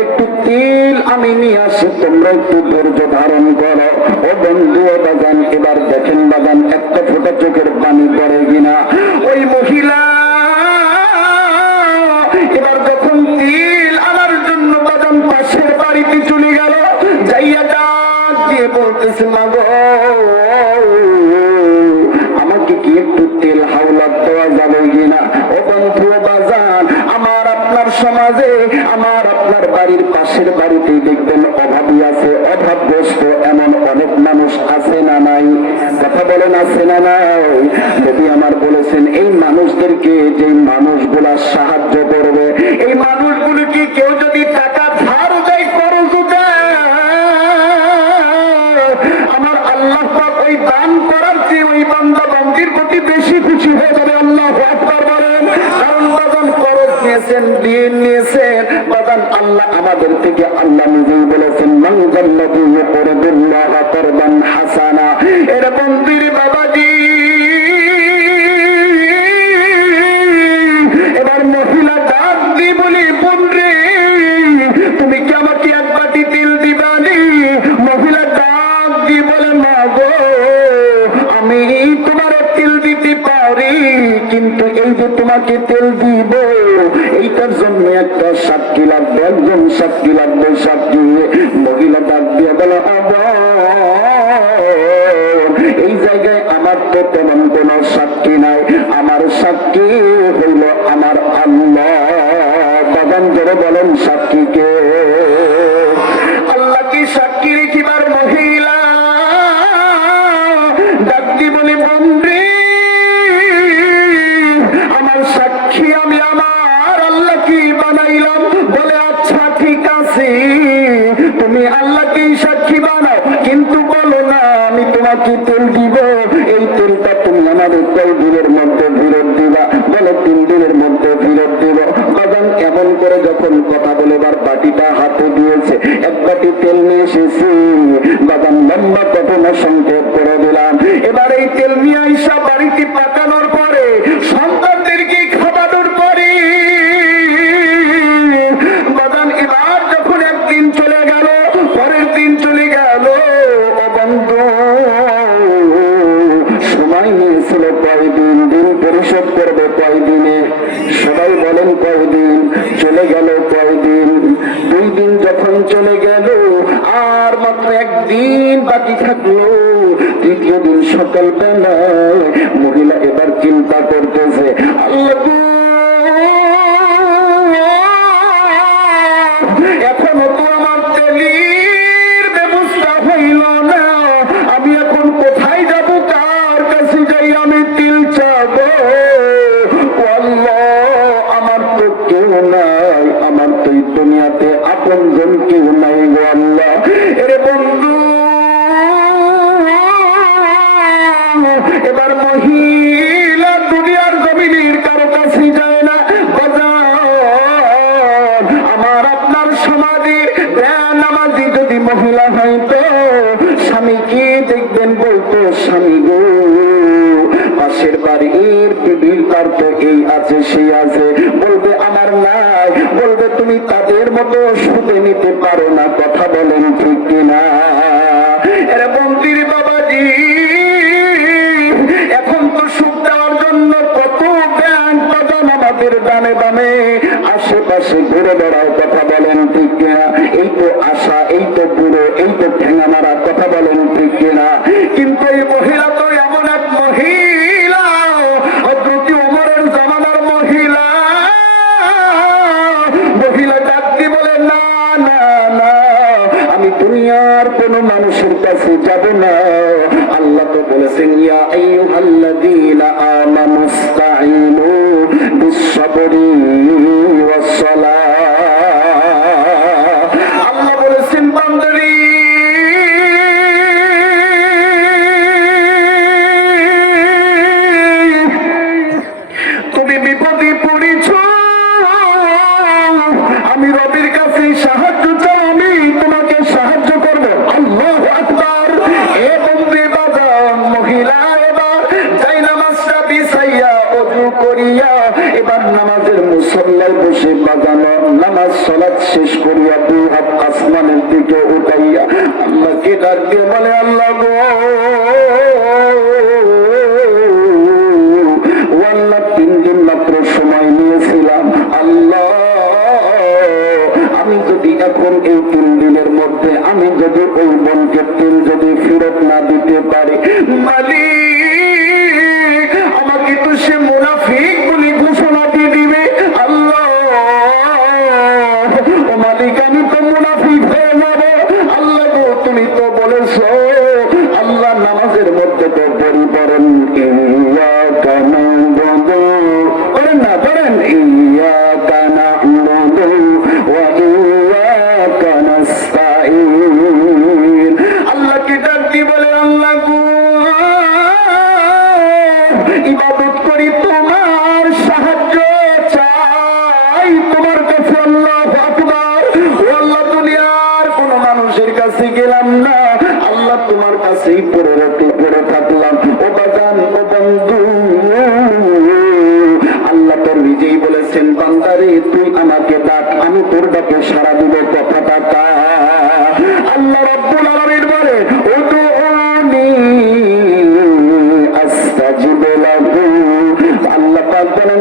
একটু তেল আমি নিয়ে আসি, তোমরা একটু ধৈর্য ধারণ করো। ও বন্ধু, ও বাগান, এবার দেখেন বাগান একটা ফোঁটা চোখের পানি পড়ে কিনা। ওই মহিলা এবার যখন তেল আনার জন্য বাগান পাশের বাড়িতে চলে গেল, যাইয়া ডাক দিয়ে বলতেছে, মা গো, আমাকে কি একটু তেল হাওলাত দেওয়া যাবে কিনা? ও বন্ধু, বাজান, আমার আপনার সমাজে, আমার আপনার বাড়ির পাশের বাড়িতেই দেখবেন অভাবী আছে, অভাবগ্রস্ত এমন অনেক মানুষ আছে না নাই? কথা বলেন, আছে না নাই? যদি আমার বলেছেন এই মানুষদেরকে, যে মানুষগুলা সাহায্য করবে, এই মানুষগুলোকে কেউ যদি টাকা ধার দেয়, খরচ দেয়, আমার আল্লাহ পাক ওই দান করার চেয়ে ওই বান্দা বান্দির প্রতি বেশি খুশি হয়ে যাবে। আল্লাহু আকবার বলেন। কারণ বাদান খরচ নিয়েছেন, দিন নিয়েছেন বাদান আল্লাহ আমাদের থেকে। আল্লাহ নিজেই বলেছেন, মান জাল্লাযী ইউকরিদুল্লাহ করদান হাসানা। এর বন্দির বাবাজি, এবার মহিলা ডাক দি বলি, বোন রে, তুমি কি আমাকে এক বাটি তেল দিবানি? মহিলা ডাক দি বলে, মা গো, আমি তোমার তেল দিতে পারি, তোমাকে তেল দিব, এইটার জন্য একটা সাক্ষী লাগবে, একজন সাক্ষী লাগবে। সাক্ষী মহিলা ডাক দিয়ে বলে, এই জায়গায় আমার তো তেমন কোন সাক্ষী নাই, আমার সাক্ষী হইল আমার আল্লাহ। বাগান ধরে বলেন সাক্ষীকে? আল্লাহ কি সাক্ষী রেখিবার মহিলা ডাক দিয়ে বলে, বন্ধু আমার সাক্ষী আমি আমার আল্লাহ কি বানাইলাম। বলে আচ্ছা ঠিক আছে, তুমি আল্লাহকেই সাক্ষী বানাও, কিন্তু বলো না আমি তোমাকে তেল দিব, এই তেলটা তুমি আমাদের কয় দিনের মধ্যে ফেরত দিবা? বলে 3 দিনের মধ্যে ফেরত দিব। বাগান এমন করে যখন কথা বলেবার বাটিটা হাতে দিয়েছে, 1 বাটি তেল নিয়ে এসেছি। বাগান লম্বা ঘটনা সংক্ষেপ করে দিলাম। এবার এই তেল নিয়ে আইসা বাড়িতে পাকানোর পরে, সন্তানদেরকে খাওয়ানোর পরে, বাগান এবার যখন একদিন চলে গেল, পরের দিন চলে গেল, বন্ধু সময় নিয়েছিল কয়দিন, দিন পরিশোধ করবে কয়দিনে? সবাই বলেন কয়দিন? চলে গেল কয়দিন? 2 দিন যখন চলে গেল, আর মাত্র 1 দিন বাকি থাকলো। 3য় দিন সকালবেলায় মহিলা এবার চিন্তা করতেছে, আল্লাহ এখনো তো আমার তেলের ব্যবস্থা হইল না, আমি এখন কোথায় যাব, কার কাছে যাই আমি তেল চাবো? আল্লাহ আমার তো কেউ নাই, আমার তো এই দুনিয়াতে আপনজন কেউ নাই গো আল্লাহ। এরে বন্ধু এবার মহিলা দুনিয়ার জমিনের কারো কাছে যায় না। আমার আপনার সমাজের নামাজি যদি মহিলা হয়তো স্বামীকে দেখবেন বলতো, স্বামী গো পাশের বাড়ির বিবির তার তো এই আছে সেই আছে, বলবে আমার নাই, বলবে তুমি তাদের মতো শুধু নিতে পারো না। কথা বলেন ঠিক কিনা? এরা বন্দির বাবাজি এখন তো সুখ দেওয়ার জন্য কত ব্যাংক বাজান আমাদের ডানে বামে আশেপাশে ঘুরে বেড়ায়। কথা বলেন ঠিক কিনা? এই তো আশা, এই তো বুড়ো, এই তো ঠেঙা মারা। কথা বলেন ঠিক কিনা? কিন্তু এই মহিলা তো এমন এক মহিলা, হযরত ওমরের জামানার মহিলা। মহিলা ডাকতে বলে, না না না, আমি দুনিয়ার কোন মানুষের কাছে যাব না। আল্লাহ তো বলেছেন, ইয়া আইয়ুহাল্লাযীনা আমানুস্তাঈনু বিস-সাবরি ওয়াস-সালাহ। আল্লাহ বলেছেন বান্দারে তুমি বিপদে পড়েছ, আমি রবের কাছে সাহায্য চাও, আমি তোমাকে সাহায্য করব। আল্লাহু আকবার। এ বন্দে বাজান মহিলা এবার যাই নামাজটা বিছাইয়া ওযু করিয়া এবার নামাজের মুসল্লায় বসে বাজানো নামাজ সালাত শেষ করিয়া 2 হাত আসমানের দিকে উঠাইয়া আল্লাহকে ডাক দিয়ে বলে, আল্লাহ গো আল্লাহ 3 দিন মাত্র সময় নিয়েছিলাম, আল্লাহ আমি যদি এখন এই 3 দিনের মধ্যে আমি যদি ওই বোনকে তেল যদি ফেরত না দিতে পারি, মালিক আমাকে তো সে মুনাফিক বলে ঘোষণা দিয়ে দিবে। আল্লাহ ও মালিক আমি তো মুনাফিক হয়ে যাবো। আল্লাহ গো তুমি তো বলেছো, আল্লাহ নামাজের মধ্যে তো পরিবরণ ইয়াকা না'বুদু, বলেন না, বলেন ইয়াকা না'বুদু ওয়া ইয়াকা নাস্তাঈন। আল্লাহকে ডাক দিয়ে বলে, আল্লাহ গো ইবাদত করি, তোমার সাহায্য চাই তোমার কাছে। আল্লাহু আকবার। আল্লাহ দুনিয়ার কোন মানুষের কাছে গেলাম না, আল্লাহ তোমার কাছেই পড়ে থাকলাম। ও বাজান, ও বন্ধু, আল্লাহ তো নিজেই বলেছেন, বান্দারে তুই আমাকে ডাক, আমি তোর ডাকে সাড়া দিব। কথাটা কা আল্লাহ রাব্বুল আলামিন বলে, উদউনি আস্তাজিব লাকুম। আল্লাহ পাক বলেন,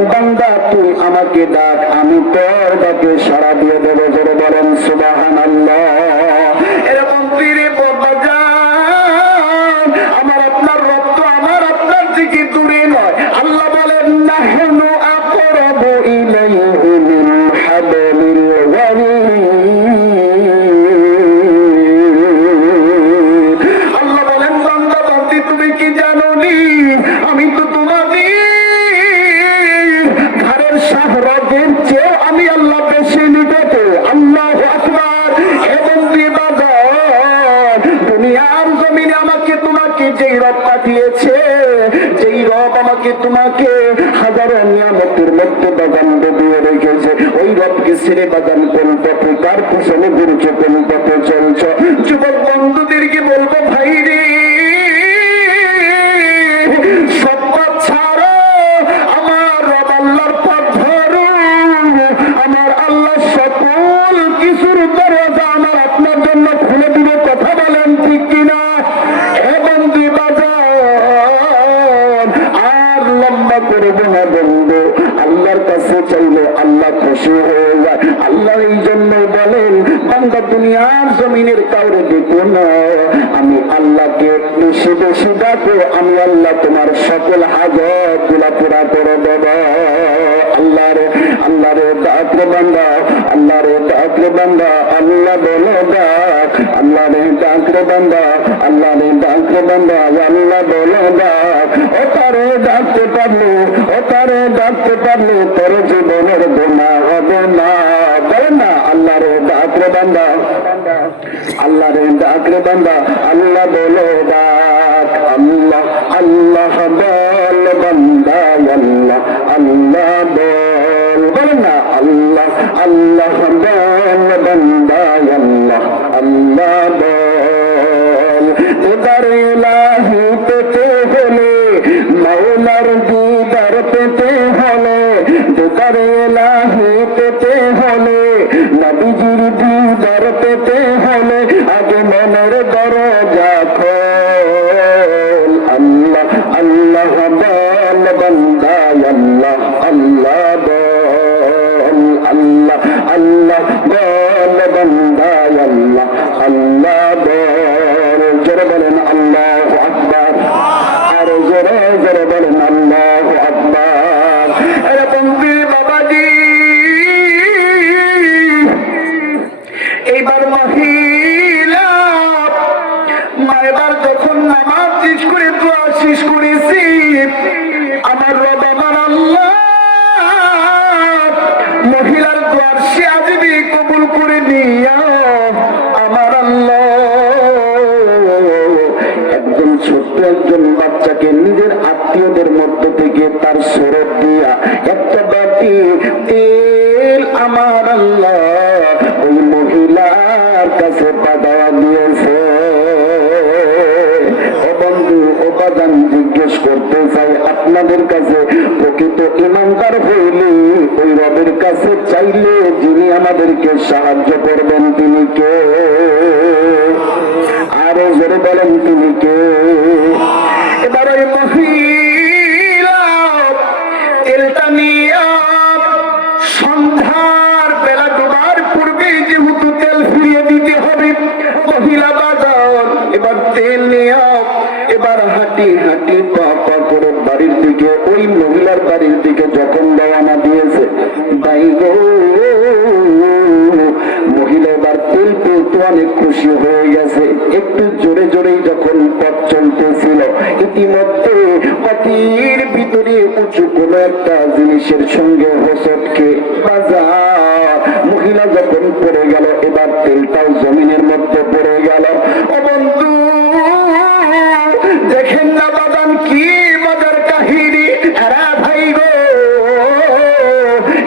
যেই রব পাঠিয়েছে, যেই রব আমাকে তোমাকে হাজারো নিয়ামতের মধ্যে বাগান দিয়ে রেখেছে, ওই রবকে ছেড়ে বাগান কোন পথে, কার পিছনে ঘুরছে, কোন পথে চলছ? যুবক বন্ধুদেরকে বলবো, ভাই রে, সব পথ ছাড়ো, আমার রব আল্লাহর পথ ধরো। আমার আল্লাহ সকল কিছুর দরজা আমার আপনার জন্য খুলে দিবে। কথা বলেন ঠিক কিনা? বন্ধু বাজার আর লম্বা করবো না বন্ধু। আল্লাহর কাছে চাইলে আল্লাহ খুশি হয়ে যায়। আল্লাহ এই জন্য বলেন, বান্দা দুনিয়ার জমিনের কাউরে দেখো না, আমি আল্লাহকে বেশি বেশি ডাকো, আমি আল্লাহ তোমার সকল হাজত গুলা পুরা করে দেব। আল্লাহ রে, আল্লাহ রে ডাকরে বান্দা, আল্লাহ রে ডাকরে বান্দা, আল্লাহ বলে ডাক। আল্লাহ রে ডাকরে বান্দা, আল্লাহ রে ডাকরে বান্দা, আল্লাহ বলে ডাক। ও তারে ডাকতে পারলে, ও তারে ডাকতে পারলে তোর জীবনের গুনাহ হবে না। বলে না, আল্লাহ রে ডাকরে বান্দা, আল্লাহ রে ডাকরে বান্দা, আল্লাহ বলে ডাক। আল্লাহ আল্লাহ বল বান্দা, আল্লাহ আল্লাহ বল। বলে না, আল্লাহ আল্লাহ বল বান্দা, আল্লাহ আল্লাহ বল। এবার ইলাহি পেতে হলে, মাওলার দিদার পেতে হলে, এবার ইলাহি পেতে হলে, নবীজির দিদার পেতে হলে, আগে মনের দরজা খোল। আল্লাহ আল্লাহ বল বান্দা, আল্লাহ আল্লাহ বল। আল্লাহ আল্লাহ বল বান্দা, আল্লাহ আল্লাহ বল। জোরে বলেন আল্লাহু আকবার, আর জোরে জোরে বলেন আল্লাহু আকবার। এরকম বাবাজি, এইবার মহিলা মায়েবার যখন নামাজ শেষ করে দোয়া শেষ করেছি, আমার রব আমার আল্লাহ মহিলার দোয়ার সে আজবি কবুল করে নিয়া আমার আল্লাহ একজন ছোট্ট একজন বাচ্চাকে নিজের আত্মীয়দের মধ্য থেকে তার সরব দিয়া একটা বাটি তেল আমার আল্লাহ ওই মহিলার কাছে পাঠায়া দিয়েছে। ও বন্ধু, ও বাজান, জিজ্ঞেস করতে চাই আপনাদের কাছে, প্রকৃত ইমানদার হইলে ওই রবের কাছে চাইলে যিনি আমাদেরকে সাহায্য করবেন তিনি কে? আরো জোরে বলেন তিনি কে? এবার ওই মহিলা তেলটা নিয়ে সন্ধ্যার বেলা ডোবার পূর্বে যেহেতু তেল ফিরিয়ে দিতে হবে, মহিলা বাজার এবার তেল নিয়ে এবার হাঁটি হাঁটি পা পা করে বাড়ির দিকে, ওই মহিলার বাড়ির দিকে যখন রওনা দিয়েছে, ভাই গো, মহিলা এবার তেল পেতে অনেক খুশি হয়ে গেছে। একটু জোরে জোরেই যখন পথ চলতেছিল, ইতিমধ্যে পাটির ভিতরে উঁচু কোনো একটা জিনিসের সঙ্গে হোঁচটকে বাজার মহিলা যখন পড়ে গেল, এবার তেলটাও জমিনের মধ্যে পড়ে গেল। ও বন্ধু, দেখেন না বাদান কি মজার কাহিনী। এরা ভাই গো,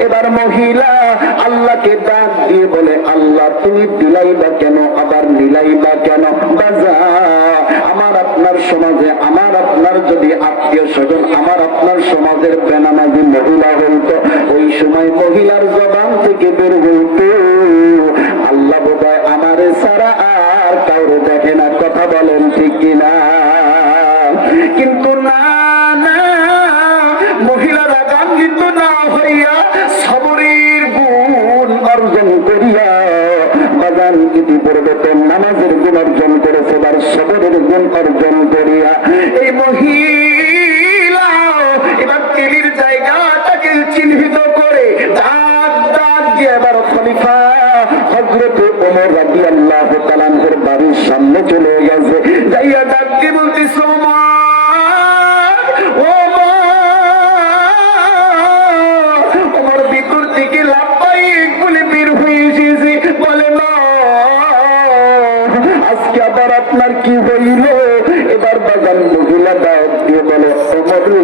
এবার মহিলা আল্লাহকে ডাক দিয়ে বলে, আল্লাহ তুমি দিলাইবা কেন, আবার নিলাইবা কেন? বাজা আমার আপনার সমাজে, আমার আপনার যদি আত্মীয় স্বজন, আমার আপনার সমাজের বেনামাজি মহিলা হইত, ওই সময় মহিলার জবান থেকে বের হইত, আল্লাহ বোধহয় আমারে ছাড়া আর কাউরে দেখে না। কথা বলেন ঠিক কিনা? কিন্তু না না, মহিলারা গান্ধিত না হইয়া সবরের গুণ অর্জন করিয়া বাগান ইতিপূর্বে নামাজের গুণ অর্জন করেছে, আর সবরের গুণ অর্জন করিয়া এই মহিলা এবার তেলির জায়গাটাকে চিহ্নিত করে দাগ দাগ দিয়ে এবার খলিফা হযরত ওমর রাদিয়াল্লাহু তাআলা আনহুর বাড়ির সামনে চলে গেছে। যাইয়া ডাক দিয়ে বলতেছে, ওমর ভিতর থেকে লাব্বাইক বলে বের হয়ে এসেছে। বলে না, আজকে আবার আপনার কি হইল? এবার বাগান মহিলা ডাক দিয়ে বলে, ওমর রে,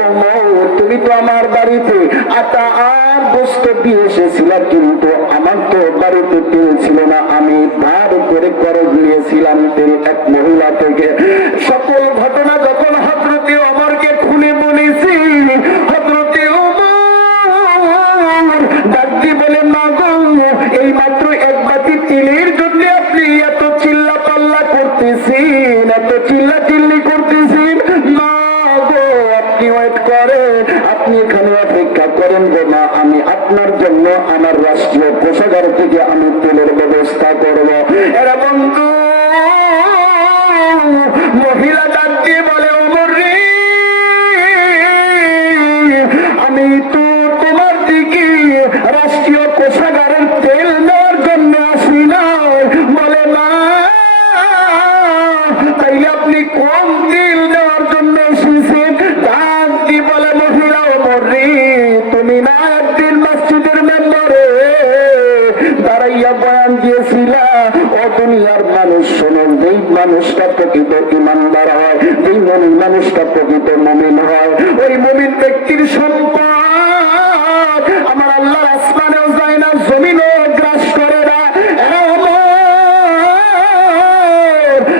ওমর তুমি তো আমার বাড়িতে আটা আর গোস্ত দিয়ে এসেছিলা, কিন্তু আমার তো বাড়িতে তেল ছিল না, আমি ধার করে খরচ নিয়েছিলাম তেল এক মহিলা থেকে। সকল ঘটনা যখন হযরতে ওমরকে খুলে বলেছি, হযরতে ওমর ডাক দিয়ে বলে, মা গো, এই মাত্র এক বাটি তেলের জন্য আপনি এত চিল্লা পাল্লা করতেছেন, এত চিল্লা চিল্লি করতেছেন? মা গো, আপনি ওয়েট করেন, আপনি এখানে অপেক্ষা করেন গো মা, আমি আপনার জন্য আমার রাষ্ট্রীয় কোষাগার থেকে আমি তেলের ব্যবস্থা করব। এরা বন্ধু, মহিলা ডাক দিয়ে বলে, ওমর রে, আমি তো তোমার দিকে রাষ্ট্রীয় কোষাগারের তেল নেওয়ার জন্য আসি না। বলে, না, তাইলে আপনি কম তেল নেওয়ার জন্য এসেছেন? ডাক দিয়ে বলে, মহিলা, ওমর রে, তুমি না একদিন মসজিদের মেম্বারে দাঁড়াইয়া বয়ান দিয়েছিলা, ও দুনিয়ার মানুষ শোনো, যেই মানুষটা প্রকৃত ইমানদার হয়, যেই মুমিন মানুষটা প্রকৃত মুমিন হয়, ওই মুমিন ব্যক্তির সম্পদ আমার আল্লাহর আসমানেও যায় না, জমিনও গ্রাস করে না।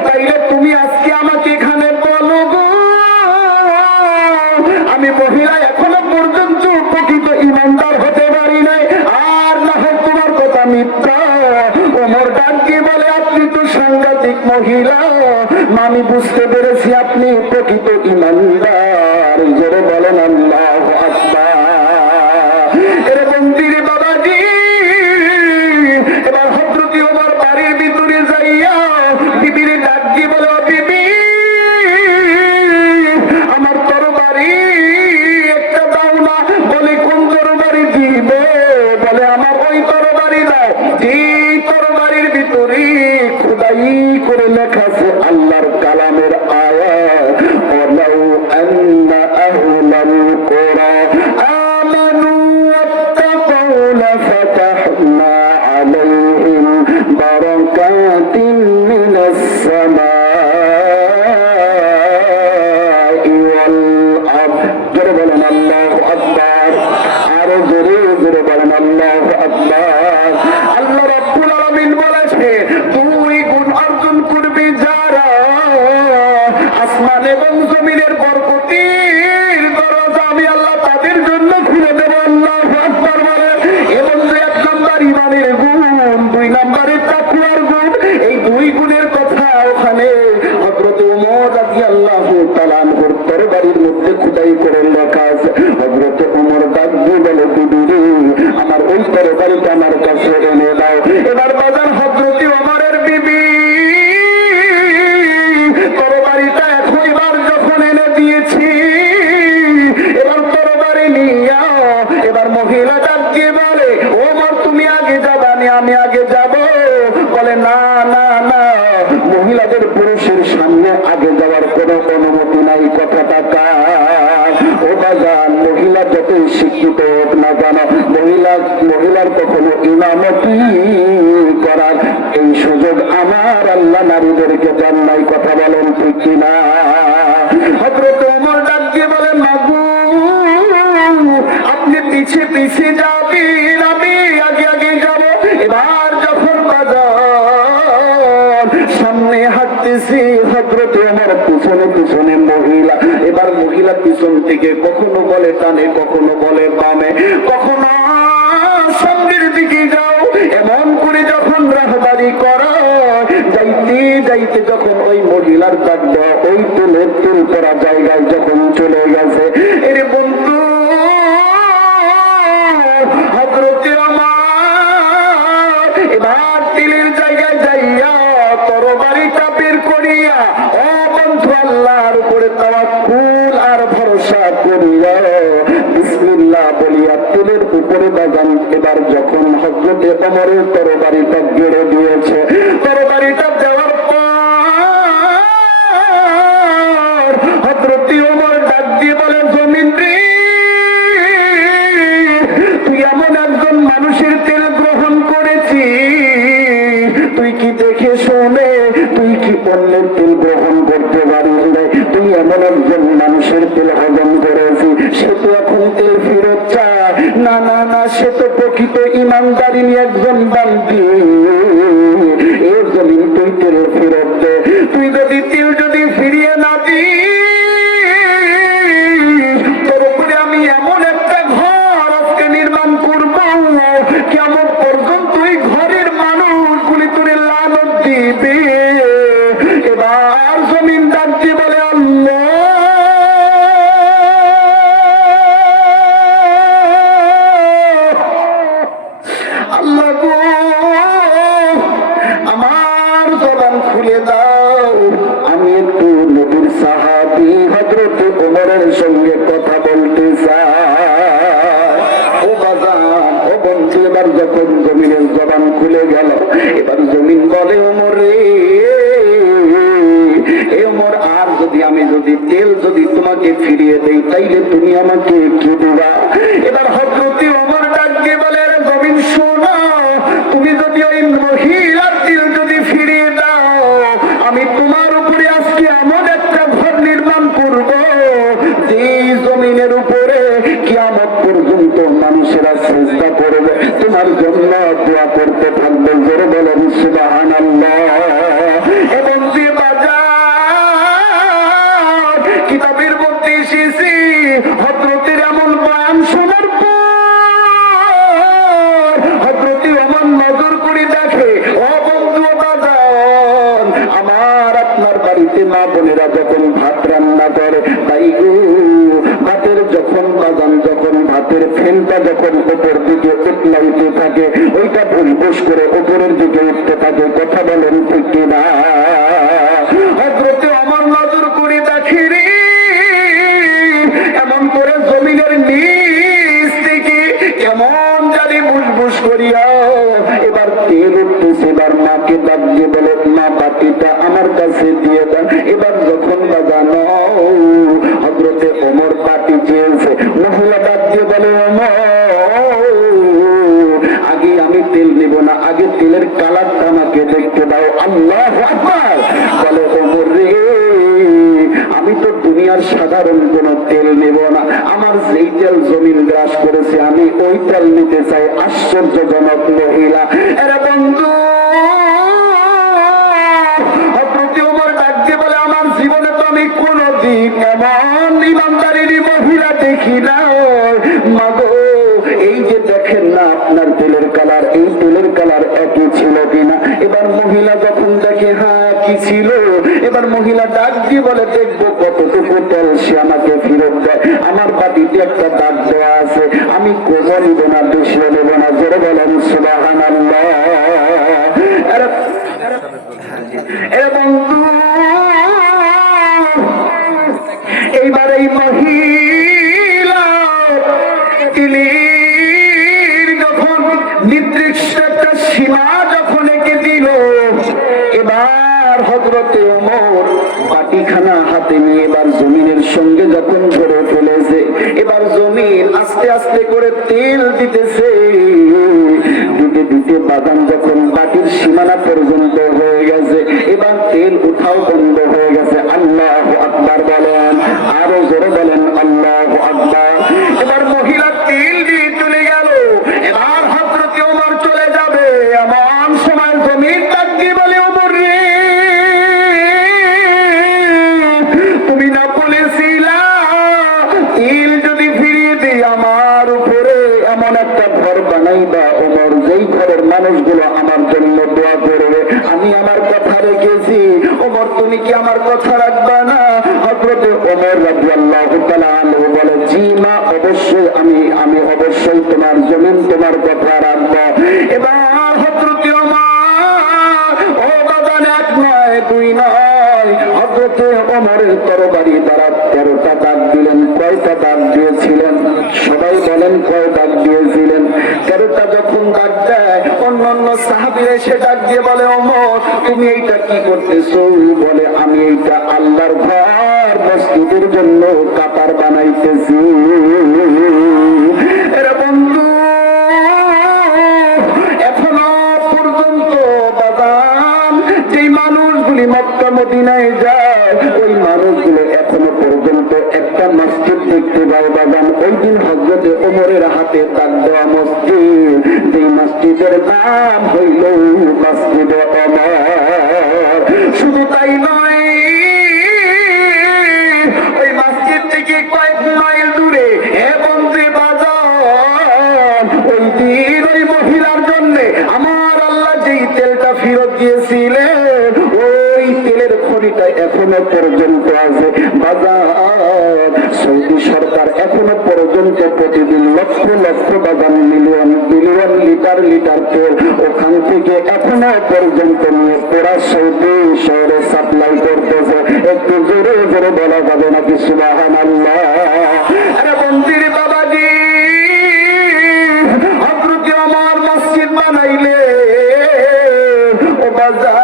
তাইলে তুমি আজকে আমাকে এখানে বলো গো, আমি মহিলা এখনো পর্যন্ত প্রকৃত ইমানদার হতে পারি নাই, আর না হয় তোমার কথা মিথ্যা। ওমর ডাক দিয়ে বলে, আপনি তো সাংঘাতিক মহিলা, আমি বুঝতে পেরেছি আপনি প্রকৃত ইমানদার। জোরে বলেন আল্লাহু আকবার। এর বন্দির বাবাজি, এবার হযরত ওমর বাড়ির ভিতরে যাইয়া বিবির ডাক দিয়ে বলে, বিবি, আমার তরবারি একটা দাও না। বলে, কোন তরবারি দিব? বলে, আমার ওই তরবারি দাও, যেই তরবারির ভিতরে খোদাই করে লেখা আছে আল্লাহর কালামের আয়াত, ওয়ালাউ আন্না আহলাল কুরা আমানু ওয়াত্তাকাউ লাফাতাহনা আলাইহিম বারাকাতিন মিনাস সামাই ওয়াল আরদ। জোরে বলেন আল্লাহু আকবার। আরো জোরে জোরে বলেন আল্লাহু আকবার। আল্লাহ রাব্বুল আলামিন বলেছে, দুই গুণ অর্জন করবে যারা, আসমান এবং জমিনের বরকতির দরজা আমি আল্লাহ তাদের জন্য খুলে দেব। আল্লাহু আকবার বলেন। এবং এক নাম্বার ইমানের গুণ, দুই নাম্বারে তাকওয়ার গুণ। এই দুই গুণের কথা ওখানে হযরত ওমর রাদিয়াল্লাহু তাআলা আনহুর তরবারির মধ্যে খোদাই করে লেখা আছে। হযরত ওমর ডাক দিয়ে বলে, বিবি রে, আমার ওই তরবারিটা আমার কাছে এনে দাও। এবার বাজার হযরত ওমরের বিবি তরবারিটা এবার যখন এনে দিয়েছি, এবার তরবারি নিয়া এবার মহিলা ডাক দিয়ে বলে, ওমর তুমি আগে যাবা, আমি আগে যাব? বলে, না না না, মহিলাদের পুরুষের সামনে আগে যাওয়ার কোনো অনুমতি নাই। কথাটা কার? ও বাজান, মহিলা যতই শিক্ষিত হোক না কেন, মহিলার কখনো ইমামতি করার এই সুযোগ আমার আল্লাহ নারীদেরকে দেন নাই। কথা বলেন ঠিক কিনা? হযরত ওমর ডাক দিয়ে বলেন, মাগো, আপনি পিছে পিছে যাবেন, আমি আগে আগে যাব। এবার যখন বাজার সামনে হাঁটতেছি, হযরত ওমর পিছনে পিছনে মহিলা। এবার মহিলা পিছন থেকে কখনো বলে টানে, কখনো বলে বামে, কখনো সামনের দিকে যাও, এমন করে যখন রাহবারি করা, যাইতে যাইতে যখন ওই মহিলার ডাক দেওয়া ওই তেলের তেল করা জায়গায় যখন চলে গেছে, এর বন্ধু হযরতে ওমর এবার তেলের জায়গায় যাইয়া তরবারিটা বের করিয়া, ও বন্ধু, আল্লাহর উপরে তাওয়াক্কুল আর ভরসা করিয়া বিসমিল্লাহ বলিয়া তেলের উপরে বাগান এবার যখন হযরতে ওমরের তরবারিটা গেড়ে দিয়েছে, তরবারিটা দেওয়ার পর হযরতে ওমর ডাক দিয়ে বলে, জমিন রে, তুই এমন একজন মানুষের তেল গ্রহণ করেছিস, তুই কি দেখে শুনে, তুই কি পণ্যের তেল গ্রহণ করতে পারিস নাই, তুই এমন একজন মানুষের তেল হজম করেছি, সে তো এখন তেল ফেরত চায়। না না না, সে তো প্রকৃত ইমানদারি একজন বান্দি। এর জমিন তুই তেল ফেরত দে। তুই যদি তেল যদি ফিরিয়ে না দিস, তোর উপরে আমি এমন একটা ঘর আজকে নির্মাণ করব, কেমন পর্যন্ত ওই ঘরের মানুষগুলি তোরে লানত দিবে। এবার জমিন ডাক দিয়ে বলে, আল্লাহ আল্লাহ গো, আমার জবান খুলে দাও, আমি একটু নবীর সাহাবী হযরত ওমরের সঙ্গে কথা বলতে চাই। ও বাজান, ও বন্ধু, এবার যখন জমিনের জবান খুলে গেল, এবার জমিন বলে, ওমর রে, এ ওমর, আর যদি আমি যদি তেল যদি তোমাকে ফিরিয়ে দেই, তাইলে তুমি আমাকে কি দিবা? এবার হযরত ওমর ডাক দিয়ে বলে, জমিন শোনো, তুমি যদি ওই মহিলার তেল যদি ফিরিয়ে দাও, আমি তোমার উপরে আজকে এমন একটা ঘর নির্মাণ করব, যে জমিনের উপরে কিয়ামত পর্যন্ত মানুষেরা সিজদা করবে, তোমার জন্য দোয়া করতে থাকবে। জোরে বলেন সুবহানাল্লাহ। এবং যে বাজার কিতাবের মধ্যে এসেছি, হযরতের এমন বয়ান শোনার পর হযরত ওমর নজর করে দেখে, ও বন্ধু বাজার, আমার আপনার বাড়িতে মা বোনেরা যখন ভাত রান্না করে, তাই গো ভাতের যখন বাজান যখন ভাতের ফেনটা যখন উপর দিকে উঠলাইতে থাকে, ওইটা ভুলবোস করে উপরের দিকে উঠতে থাকে। কথা বলেন ঠিক কিনা? হযরত ওমর নজর করে দেখে রে, এমন করে জমিনের নিচ থেকে কেমন জানি বুসবুস করিয়া এবার তেল উঠতেছে। এবার মাকে ডাক দিয়ে বলে, মা বাটিটা আমার কাছে দিয়ে দেন। এবার যখন বাজানো হযরতে ওমর বাটি চেয়েছে, মহিলা ডাক দিয়ে বলে, ওমর, আগে আমি তেল নেব না, আগে তেলের কালারটা আমাকে দেখতে দাও। আল্লাহু আকবার। বলে, ওমর রে, আমি তো দুনিয়ার সাধারণ কোন তেল নেব না, আমার যেই তেল জমিন গ্রাস করেছে আমি ওই তেল নিতে চাই। আশ্চর্যজনক মহিলা। এরা বন্ধু হযরত ওমর ডাক দিয়ে বলে, আমার জীবনে তো আমি কোনদিন এমন ইমানদারির মহিলা দেখি না। মাগো, এই যে দেখেন না আপনার তেলের কালার, এই তেলের কালার একই ছিল কিনা? এবার মহিলা যখন দেখে হ্যাঁ কি ছিল, এবার মহিলা ডাক দিয়ে বলে, দেখবো কতটুকু তেল সে আমাকে ফেরত দেয়। আমার বাড়িতে একটা দাগ দেওয়া আছে, আমি কোমর নিব না, বেশিও নেব না। জোরে বলেন সুবহানাল্লাহ। বন্ধু, এইবার এই মহিলা তিনি যখন নির্দিষ্ট একটা সীমা যখন এঁকে দিল, এবার হযরতে ওমর বাটিখানা হাতে নিয়ে এবার জমিনের সঙ্গে যখন ধরে ফেলেছে, এবার জমিন আস্তে আস্তে করে তেল দিতেছে। দিতে দিতে বাদাম যখন বাটির সীমানা পর্যন্ত হয়ে গেছে, এবার তেল উঠাও বন্ধ হয়ে গেছে। আল্লাহু আকবার বলেন, আরো জোরে বলেন আল্লাহু আকবার। এবার মহিলা তেল দিয়ে চলে গেল। এবার হযরতে ওমর চলে যাবে, এমন সময় জমিন ডাক দিয়ে বলে, ওমর রে, তুমি না বলেছিলা তেল যদি ফিরিয়ে দিই আমার উপরে এমন একটা ঘর বানাইবা, ওমর, যেই ঘরের মানুষগুলো আমার জন্য দোয়া করবে। আমি আমার কথা রেখেছি, ওমর তুমি কি আমার কথা রাখবা না? হযরত ওমর রাদিয়াল্লাহু তাআলা আনহু বলে, জি মা, অবশ্যই আমি অবশ্যই তোমার জমিন তোমার কথা রাখবো। এবার হযরত ওমর, ও বাজান, এক নয় দুই নয়, হযরত ওমরের তরবারি দ্বারা 13টা দাগ দিলেন। কয়টা দাগ দিয়েছিলেন? সবাই বলেন কয় দাগ দিয়েছিলেন? 13টা যখন দাগ দেয়, অন্যান্য সাহাবীরা এসে ডাক দিয়ে বলে, ওমর তুমি এইটা কি করতেছো? বলে, আমি এইটা আল্লাহর ঘর মসজিদের জন্য কাতার বানাইতেছি। এরা বন্ধু এখনো পর্যন্ত বাগান যেই মানুষগুলি মক্কা মক্কা মদিনায় যায় ওই মানুষগুলো এখনো পর্যন্ত একটা মসজিদ দেখতে পায় বাগান। ওই দিন হযরতে ওমরের হাতে তাক দেওয়া মসজিদ, যেই মসজিদের নাম হইল মসজিদে ওমর। শুধু তাই নয়, ওই মসজিদ থেকে কয়েক মাইল দূরে বন্দী বাজার, ওই দিন ওই মহিলার জন্য আমার আল্লাহ যেই তেলটা ফেরত দিয়েছিলেন ওই তেলের খনিটা এখনো পর্যন্ত আছে বাজার। সৌদি সরকার এখনো পর্যন্ত প্রতিদিন লক্ষ লক্ষ বাগান মিলিয়ন বিলিয়ন লিটার লিটার তেল ওখান থেকে এখনো পর্যন্ত নিয়ে পুরা সৌদি শহরে সাপ্লাই করতেছে। একটু জোরে জোরে বলা যাবে নাকি সুবহানাল্লাহ? আরে মন্দির বাবাজি, হযরতে ওমর মসজিদ বানাইলে ও বাজার,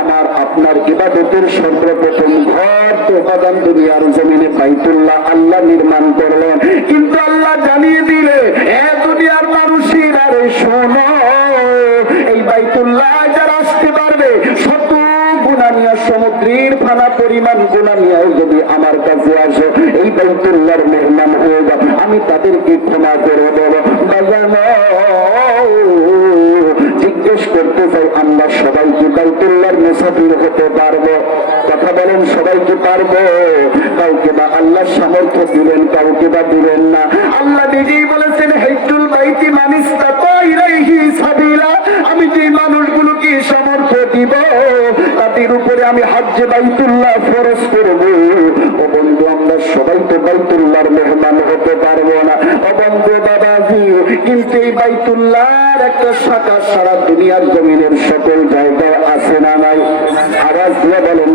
আমার আপনার ইবাদতের সর্বপ্রথম ঘর তো বাগান দুনিয়ার জমিনে বাইতুল্লাহ আল্লাহ নির্মাণ করলেন। কিন্তু আল্লাহ জানিয়ে দিলে এ দুনিয়ার মানুষের আরে শোনো, এই বাইতুল্লাহ যারা আসতে পারবে শত গুনাহ নিয়ে, সমুদ্রের ফানা পরিমাণ গুনাহ নিয়েও যদি আমার কাছে আসে এই বাইতুল্লাহর মেহমান হয়ে যাবে, আমি তাদেরকে ক্ষমা করে দেব। বাজানো জিজ্ঞেস করতে চাই, আমরা সবাই কি বাইতুল্লাহর মুসাফির হতে পারবো? কথা বলেন, সবাই কি পারবো? কাউকে বা আল্লাহ সামর্থ্য দিলেন, কাউকে বা দিলেন না। আল্লাহ নিজেই বলেছেন হিজ্জুল বাইতি মান ইসতাতা ইলাইহি সাবিলা, আমি যে মানুষগুলোকে সামর্থ্য দিব তাদের উপরে আমি হজ্জে বাইতুল্লাহ ফরজ করব। ও বন্ধু, আমরা সবাই তো বাইতুল্লাহর মেহমান হতে পারবো না। ও বন্ধু বাবাজি, কিন্তু এই বাইতুল্লাহর একটা শাখা সারা দুনিয়ার জমিনের সকল জায়গায় আছে না নাই? আওয়াজ দিয়ে বলেন